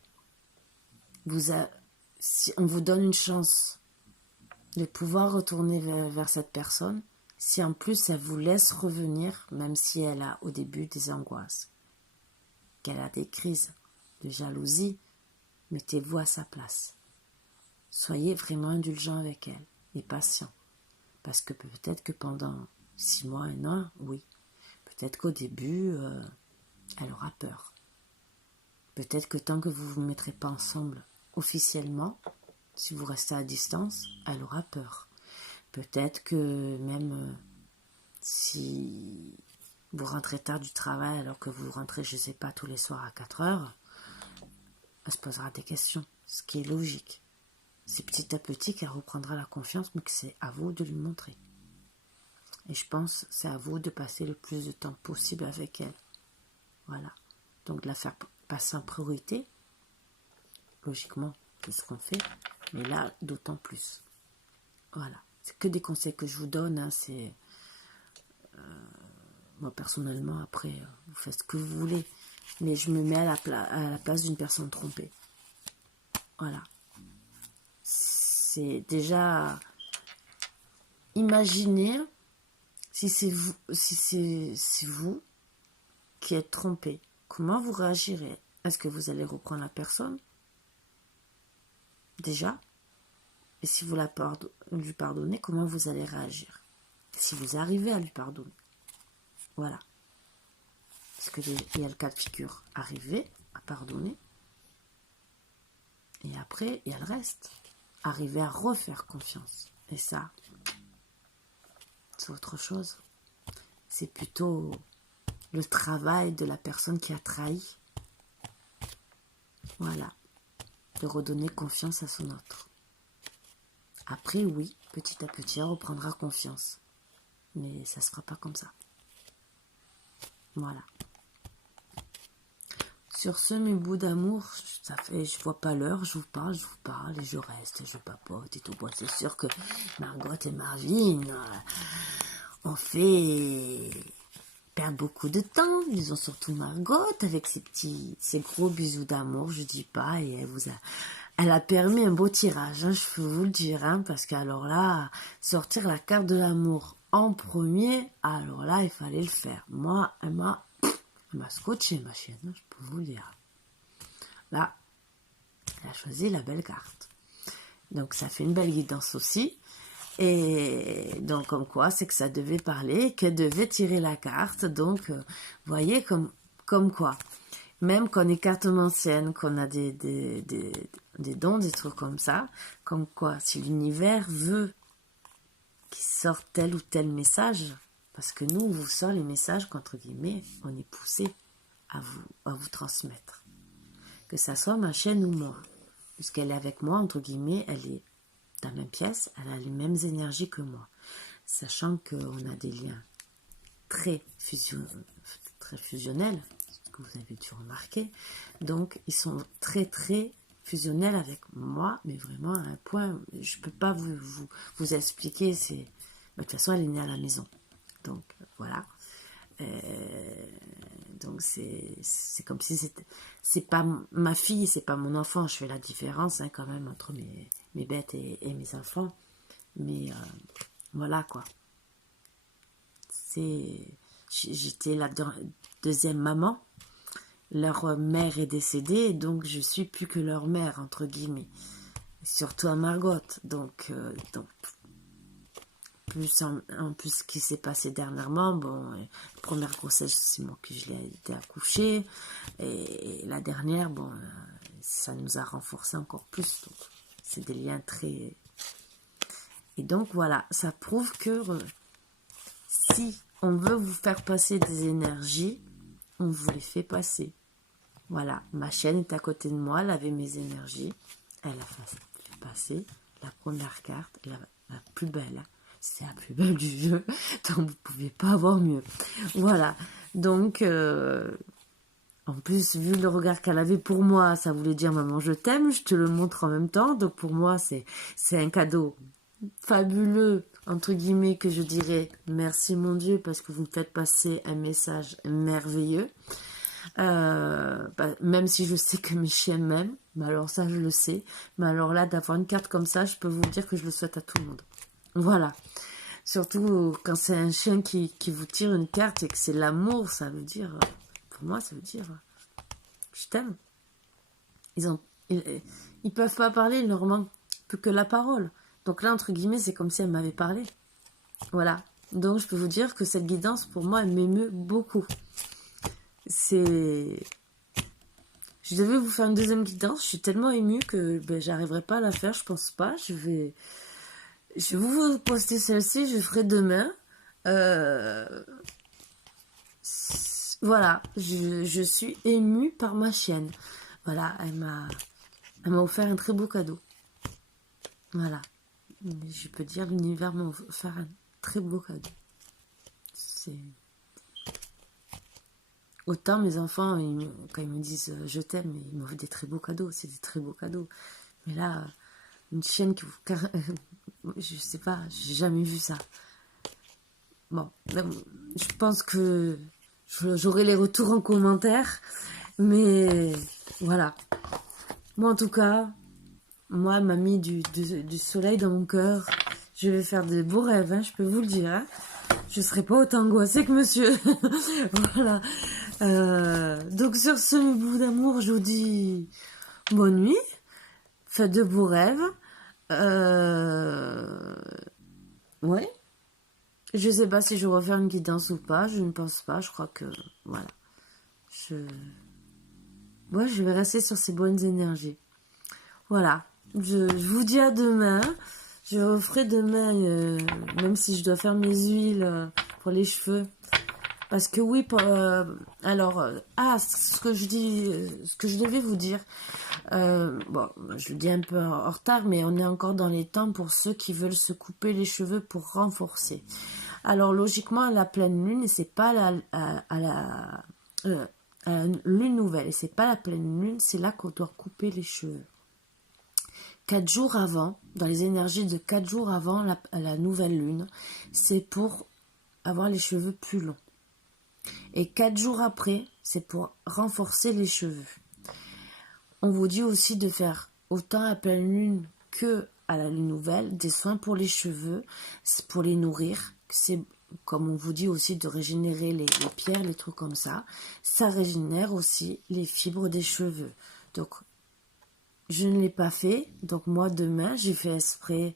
si on vous donne une chance de pouvoir retourner vers cette personne, si en plus elle vous laisse revenir, même si elle a au début des angoisses, qu'elle a des crises de jalousie, mettez-vous à sa place. Soyez vraiment indulgent avec elle et patient. Parce que peut-être que pendant 6 mois, 1 an, oui. Peut-être qu'au début, elle aura peur. Peut-être que tant que vous ne vous mettrez pas ensemble officiellement, si vous restez à distance, elle aura peur. Peut-être que même si vous rentrez tard du travail alors que vous rentrez, je ne sais pas, tous les soirs à 4 heures, elle se posera des questions, ce qui est logique. C'est petit à petit qu'elle reprendra la confiance, mais que c'est à vous de lui montrer. Et je pense que c'est à vous de passer le plus de temps possible avec elle. Voilà. Donc de la faire passer en priorité, logiquement, c'est ce qu'on fait, mais là, d'autant plus. Voilà. C'est que des conseils que je vous donne, hein, c'est... moi, personnellement, après, vous faites ce que vous voulez, mais je me mets à la place d'une personne trompée. Voilà. C'est déjà... Imaginez si c'est vous qui êtes trompé. Comment vous réagirez? Est-ce que vous allez reprendre la personne? Déjà? Et si vous lui pardonnez, comment vous allez réagir? Si vous arrivez à lui pardonner. Voilà. Parce qu'il y a le cas de figure. Arriver à pardonner. Et après, il y a le reste. Arriver à refaire confiance. Et ça, c'est autre chose. C'est plutôt le travail de la personne qui a trahi. Voilà. De redonner confiance à son autre. Après, oui, petit à petit, elle reprendra confiance. Mais ça ne se fera pas comme ça. Voilà. Sur ce, mes bouts d'amour, ça fait, je vois pas l'heure, je vous parle, et je reste, je papote et tout. Bon, c'est sûr que Margot et Marvin ont fait perdre beaucoup de temps. Ils ont surtout Margot avec ses gros bisous d'amour, je dis pas, et elle a permis un beau tirage, hein, je peux vous le dire, hein, parce qu'alors là, sortir la carte de l'amour en premier, alors là, il fallait le faire. Moi, elle m'a scotché, ma chienne, hein, je peux vous le dire. Là, elle a choisi la belle carte. Donc, ça fait une belle guidance aussi. Et donc, comme quoi, c'est que ça devait parler, qu'elle devait tirer la carte. Donc, vous voyez, comme quoi. Même qu'on est cartomancienne, qu'on a des dons, des trucs comme ça, comme quoi, si l'univers veut qu'il sorte tel ou tel message, parce que nous, on vous sort les messages qu'entre guillemets, on est poussé à vous transmettre. Que ça soit ma chaîne ou moi. Puisqu'elle est avec moi, entre guillemets, elle est dans la même pièce, elle a les mêmes énergies que moi. Sachant qu'on a des liens très fusionnels, ce que vous avez dû remarquer. Donc, ils sont très, très fusionnels avec moi, mais vraiment à un point, je ne peux pas vous expliquer. De toute façon, elle est née à la maison. Donc, voilà. Donc, c'est comme si c'est pas ma fille, c'est pas mon enfant. Je fais la différence, hein, quand même, entre mes bêtes et mes enfants. Mais voilà, quoi. J'étais la deuxième maman. Leur mère est décédée, donc je suis plus que leur mère, entre guillemets. Surtout à Margot. Donc plus en plus ce qui s'est passé dernièrement, bon, la première grossesse, c'est moi que je l'ai aidé à accoucher, et la dernière, bon, ça nous a renforcé encore plus. Donc, c'est des liens très... Et donc voilà, ça prouve que si on veut vous faire passer des énergies, on vous les fait passer. Voilà, ma chaîne est à côté de moi, elle avait mes énergies, elle a fait passer la première carte, la plus belle. C'est la plus belle du jeu, donc vous ne pouvez pas avoir mieux. Voilà, donc en plus, vu le regard qu'elle avait pour moi, ça voulait dire maman je t'aime, je te le montre en même temps. Donc pour moi, c'est un cadeau fabuleux, entre guillemets, que je dirais merci mon Dieu, parce que vous me faites passer un message merveilleux. Même si je sais que mes chiens m'aiment, mais alors ça je le sais, mais alors là d'avoir une carte comme ça, je peux vous dire que je le souhaite à tout le monde. Voilà, surtout quand c'est un chien qui vous tire une carte et que c'est l'amour, ça veut dire, pour moi ça veut dire je t'aime. Ils peuvent pas parler, il leur manque plus que la parole, donc là entre guillemets c'est comme si elle m'avait parlé. Voilà, Donc, je peux vous dire que cette guidance, pour moi, elle m'émeut beaucoup. Je devais vous faire une deuxième guidance. Je suis tellement émue que j'arriverai pas à la faire, je pense pas. Je vais vous poster celle-ci, je ferai demain. Voilà, je suis émue par ma chienne. Voilà, elle m'a offert un très beau cadeau. Voilà, je peux dire l'univers m'a offert un très beau cadeau. Autant mes enfants, quand ils me disent je t'aime, ils m'offrent des très beaux cadeaux, c'est des très beaux cadeaux. Mais là, une chienne qui vous... je sais pas, j'ai jamais vu ça. Bon, je pense que j'aurai les retours en commentaire, mais voilà. Moi, en tout cas, moi, elle m'a mis du soleil dans mon cœur. Je vais faire de beaux rêves, hein, je peux vous le dire. Hein. Je serai pas autant angoissée que monsieur. Voilà. Donc, sur ce bout d'amour, je vous dis bonne nuit. Faites de beaux rêves. Ouais. Je sais pas si je vais refaire une guidance ou pas. Je ne pense pas. Je crois que... Voilà. Je vais rester sur ces bonnes énergies. Voilà. Je vous dis à demain. Je referai demain, même si je dois faire mes huiles pour les cheveux. Parce que oui, ce que je devais vous dire. Bon, je le dis un peu en retard, mais on est encore dans les temps pour ceux qui veulent se couper les cheveux pour renforcer. Alors logiquement, à la pleine lune, et c'est pas à la lune nouvelle, et c'est pas la pleine lune, c'est là qu'on doit couper les cheveux. 4 jours avant, dans les énergies de 4 jours avant la nouvelle lune, c'est pour avoir les cheveux plus longs. Et 4 jours après, c'est pour renforcer les cheveux. On vous dit aussi de faire autant à pleine lune que à la lune nouvelle des soins pour les cheveux, pour les nourrir. C'est comme on vous dit aussi de régénérer les pierres, les trucs comme ça. Ça régénère aussi les fibres des cheveux. Donc, je ne l'ai pas fait. Donc, moi, demain, j'ai fait exprès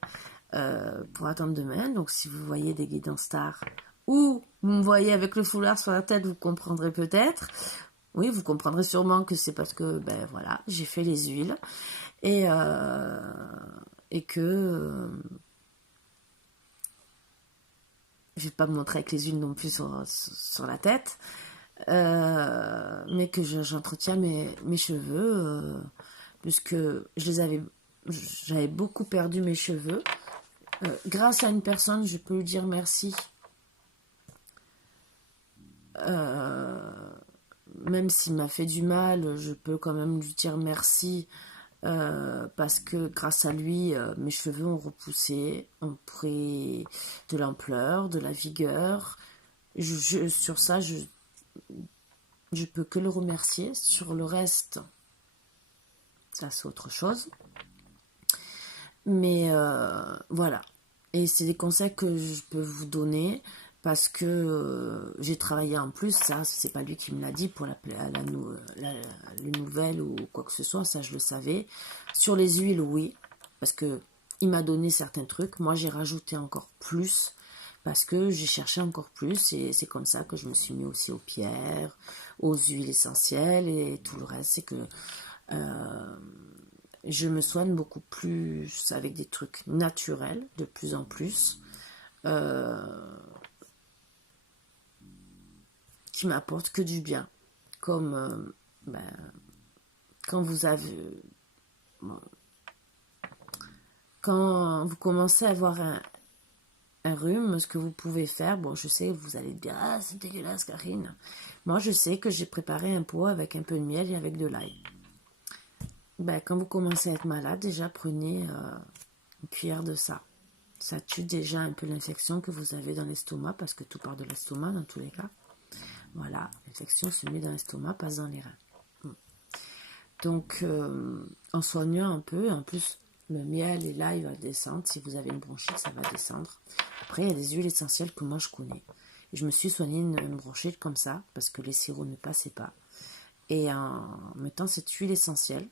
pour attendre demain. Donc, si vous voyez des guides en star ou vous me voyez avec le foulard sur la tête, vous comprendrez peut-être. Oui, vous comprendrez sûrement que c'est parce que, voilà, j'ai fait les huiles et que je vais pas me montrer avec les huiles non plus sur la tête, mais que j'entretiens mes cheveux, puisque j'avais beaucoup perdu mes cheveux. Grâce à une personne, je peux lui dire merci. Même s'il m'a fait du mal, je peux quand même lui dire merci parce que grâce à lui, mes cheveux ont repoussé, ont pris de l'ampleur, de la vigueur. Sur ça, je peux que le remercier. Sur le reste, ça c'est autre chose. Mais voilà. Et c'est des conseils que je peux vous donner. Parce que j'ai travaillé en plus, ça, c'est pas lui qui me l'a dit pour les nouvelles ou quoi que ce soit, ça je le savais. Sur les huiles, oui, parce que il m'a donné certains trucs, moi j'ai rajouté encore plus, parce que j'ai cherché encore plus, et c'est comme ça que je me suis mis aussi aux pierres, aux huiles essentielles, et tout le reste, c'est que je me soigne beaucoup plus avec des trucs naturels, de plus en plus. Qui m'apporte que du bien, comme quand vous avez quand vous commencez à avoir un rhume, ce que vous pouvez faire, bon je sais vous allez dire ah c'est dégueulasse Karine, moi je sais que j'ai préparé un pot avec un peu de miel et avec de l'ail. Quand vous commencez à être malade, déjà prenez une cuillère de ça tue déjà un peu l'infection que vous avez dans l'estomac, parce que tout part de l'estomac dans tous les cas. Voilà, l'infection se met dans l'estomac, passe dans les reins. Donc, en soignant un peu, en plus, le miel et l'ail va descendre. Si vous avez une bronchite, ça va descendre. Après, il y a des huiles essentielles que moi, je connais. Et je me suis soignée une bronchite comme ça, parce que les sirops ne passaient pas. Et en mettant cette huile essentielle,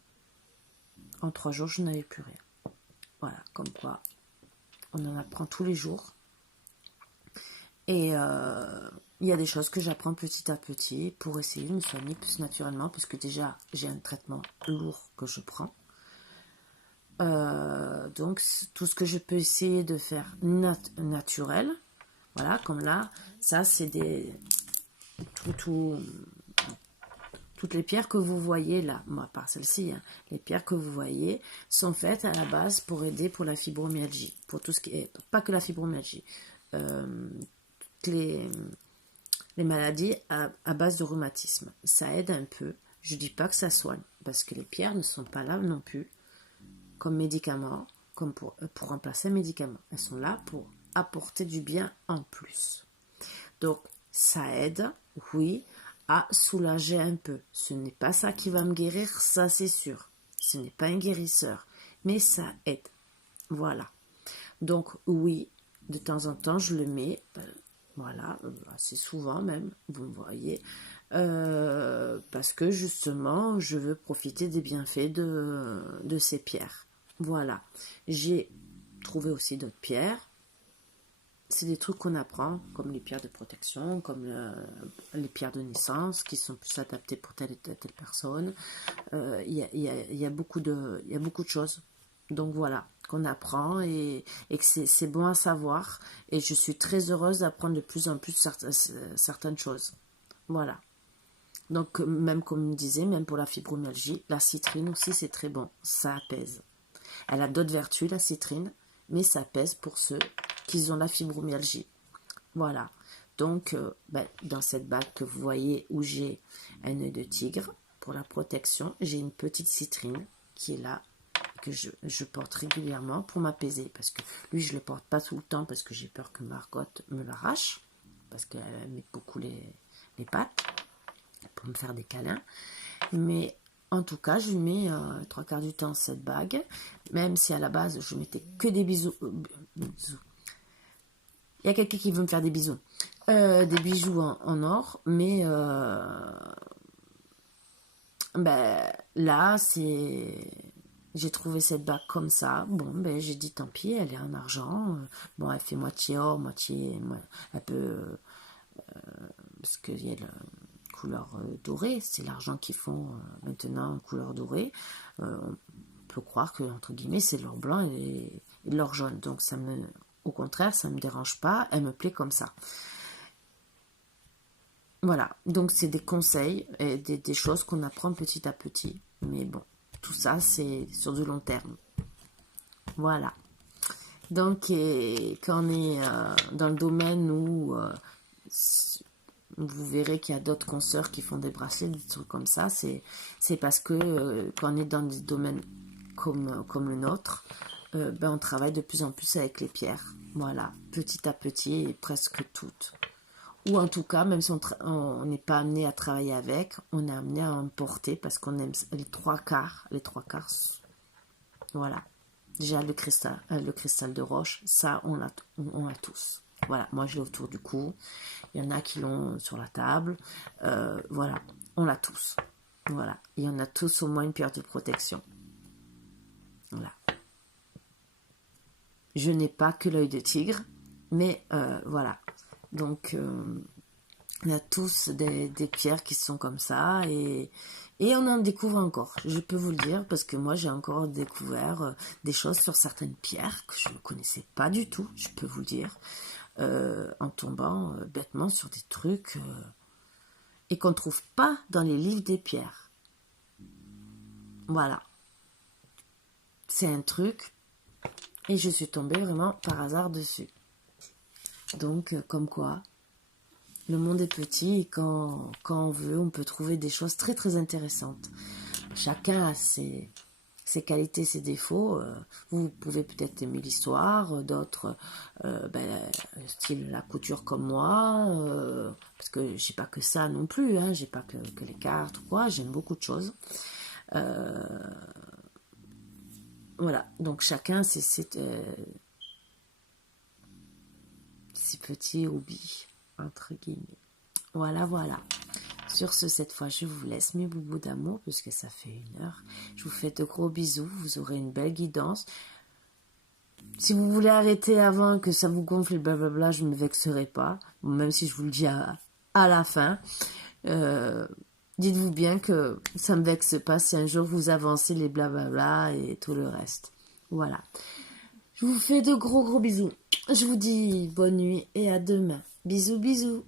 en 3 jours, je n'avais plus rien. Voilà, comme quoi, on en apprend tous les jours. Et il y a des choses que j'apprends petit à petit pour essayer de me soigner plus naturellement, puisque déjà j'ai un traitement lourd que je prends. Donc tout ce que je peux essayer de faire naturel, voilà, comme là, ça c'est des toutes les pierres que vous voyez là, moi par celle-ci, hein, les pierres que vous voyez sont faites à la base pour aider pour la fibromyalgie, pour tout ce qui est, pas que la fibromyalgie, toutes les maladies à base de rhumatisme. Ça aide un peu. Je dis pas que ça soigne, parce que les pierres ne sont pas là non plus comme médicaments, comme pour remplacer un médicament. Elles sont là pour apporter du bien en plus. Donc, ça aide, oui, à soulager un peu. Ce n'est pas ça qui va me guérir, ça c'est sûr. Ce n'est pas un guérisseur, mais ça aide. Voilà. Donc, oui, de temps en temps, je le mets, voilà, assez souvent même, vous me voyez, parce que justement, je veux profiter des bienfaits de ces pierres. Voilà. J'ai trouvé aussi d'autres pierres. C'est des trucs qu'on apprend, comme les pierres de protection, comme les pierres de naissance, qui sont plus adaptées pour telle et telle personne. Il y a beaucoup de choses. Donc voilà, qu'on apprend et que c'est bon à savoir. Et je suis très heureuse d'apprendre de plus en plus certaines choses. Voilà. Donc même comme je disais, même pour la fibromyalgie, la citrine aussi c'est très bon. Ça apaise. Elle a d'autres vertus, la citrine, mais ça apaise pour ceux qui ont la fibromyalgie. Voilà. Donc, dans cette bague que vous voyez où j'ai un œil de tigre, pour la protection, j'ai une petite citrine qui est là, que je porte régulièrement pour m'apaiser. Parce que lui, je ne le porte pas tout le temps parce que j'ai peur que Margot me l'arrache. Parce qu'elle met beaucoup les pattes pour me faire des câlins. Mais en tout cas, je lui mets 3/4 du temps cette bague. Même si à la base, je mettais que des bisous. Bisous. Il y a quelqu'un qui veut me faire des bisous. Des bijoux en or, mais là, j'ai trouvé cette bague comme ça. Bon, j'ai dit tant pis, elle est en argent. Bon, elle fait moitié or, moitié un peu parce qu'il y a la couleur dorée. C'est l'argent qu'ils font maintenant en couleur dorée. On peut croire que entre guillemets c'est l'or blanc et l'or jaune. Donc au contraire, ça me dérange pas. Elle me plaît comme ça. Voilà, donc c'est des conseils et des choses qu'on apprend petit à petit. Mais bon, tout ça, c'est sur du long terme. Voilà. Donc, quand on est dans le domaine où vous verrez qu'il y a d'autres consoeurs qui font des bracelets, des trucs comme ça, c'est parce que quand on est dans des domaines comme le nôtre, on travaille de plus en plus avec les pierres. Voilà, petit à petit et presque toutes. Ou en tout cas, même si on n'est pas amené à travailler avec, on est amené à en porter parce qu'on aime les trois quarts. Voilà. Déjà le cristal de roche, ça on l'a tous. Voilà, moi je l'ai autour du cou. Il y en a qui l'ont sur la table. Voilà, on l'a tous. Voilà, il y en a tous au moins une pierre de protection. Voilà. Je n'ai pas que l'œil de tigre, mais voilà. Donc, on a tous des pierres qui sont comme ça et on en découvre encore. Je peux vous le dire parce que moi, j'ai encore découvert des choses sur certaines pierres que je ne connaissais pas du tout, je peux vous le dire, en tombant bêtement sur des trucs et qu'on ne trouve pas dans les livres des pierres. Voilà. C'est un truc et je suis tombée vraiment par hasard dessus. Donc, comme quoi, le monde est petit et quand on veut, on peut trouver des choses très très intéressantes. Chacun a ses qualités, ses défauts. Vous pouvez peut-être aimer l'histoire, d'autres, style la couture comme moi, parce que j'ai pas que ça non plus, hein, j'ai pas que les cartes ou quoi, j'aime beaucoup de choses. Voilà, donc chacun ses petits hobbies, entre guillemets. Voilà, voilà. Sur ce, cette fois, je vous laisse mes boubous d'amour, puisque ça fait 1 heure. Je vous fais de gros bisous. Vous aurez une belle guidance. Si vous voulez arrêter avant que ça vous gonfle et blablabla, je ne me vexerai pas. Bon, même si je vous le dis à la fin. Dites-vous bien que ça ne me vexe pas si un jour vous avancez les blablabla et tout le reste. Voilà. Je vous fais de gros bisous. Je vous dis bonne nuit et à demain. Bisous, bisous.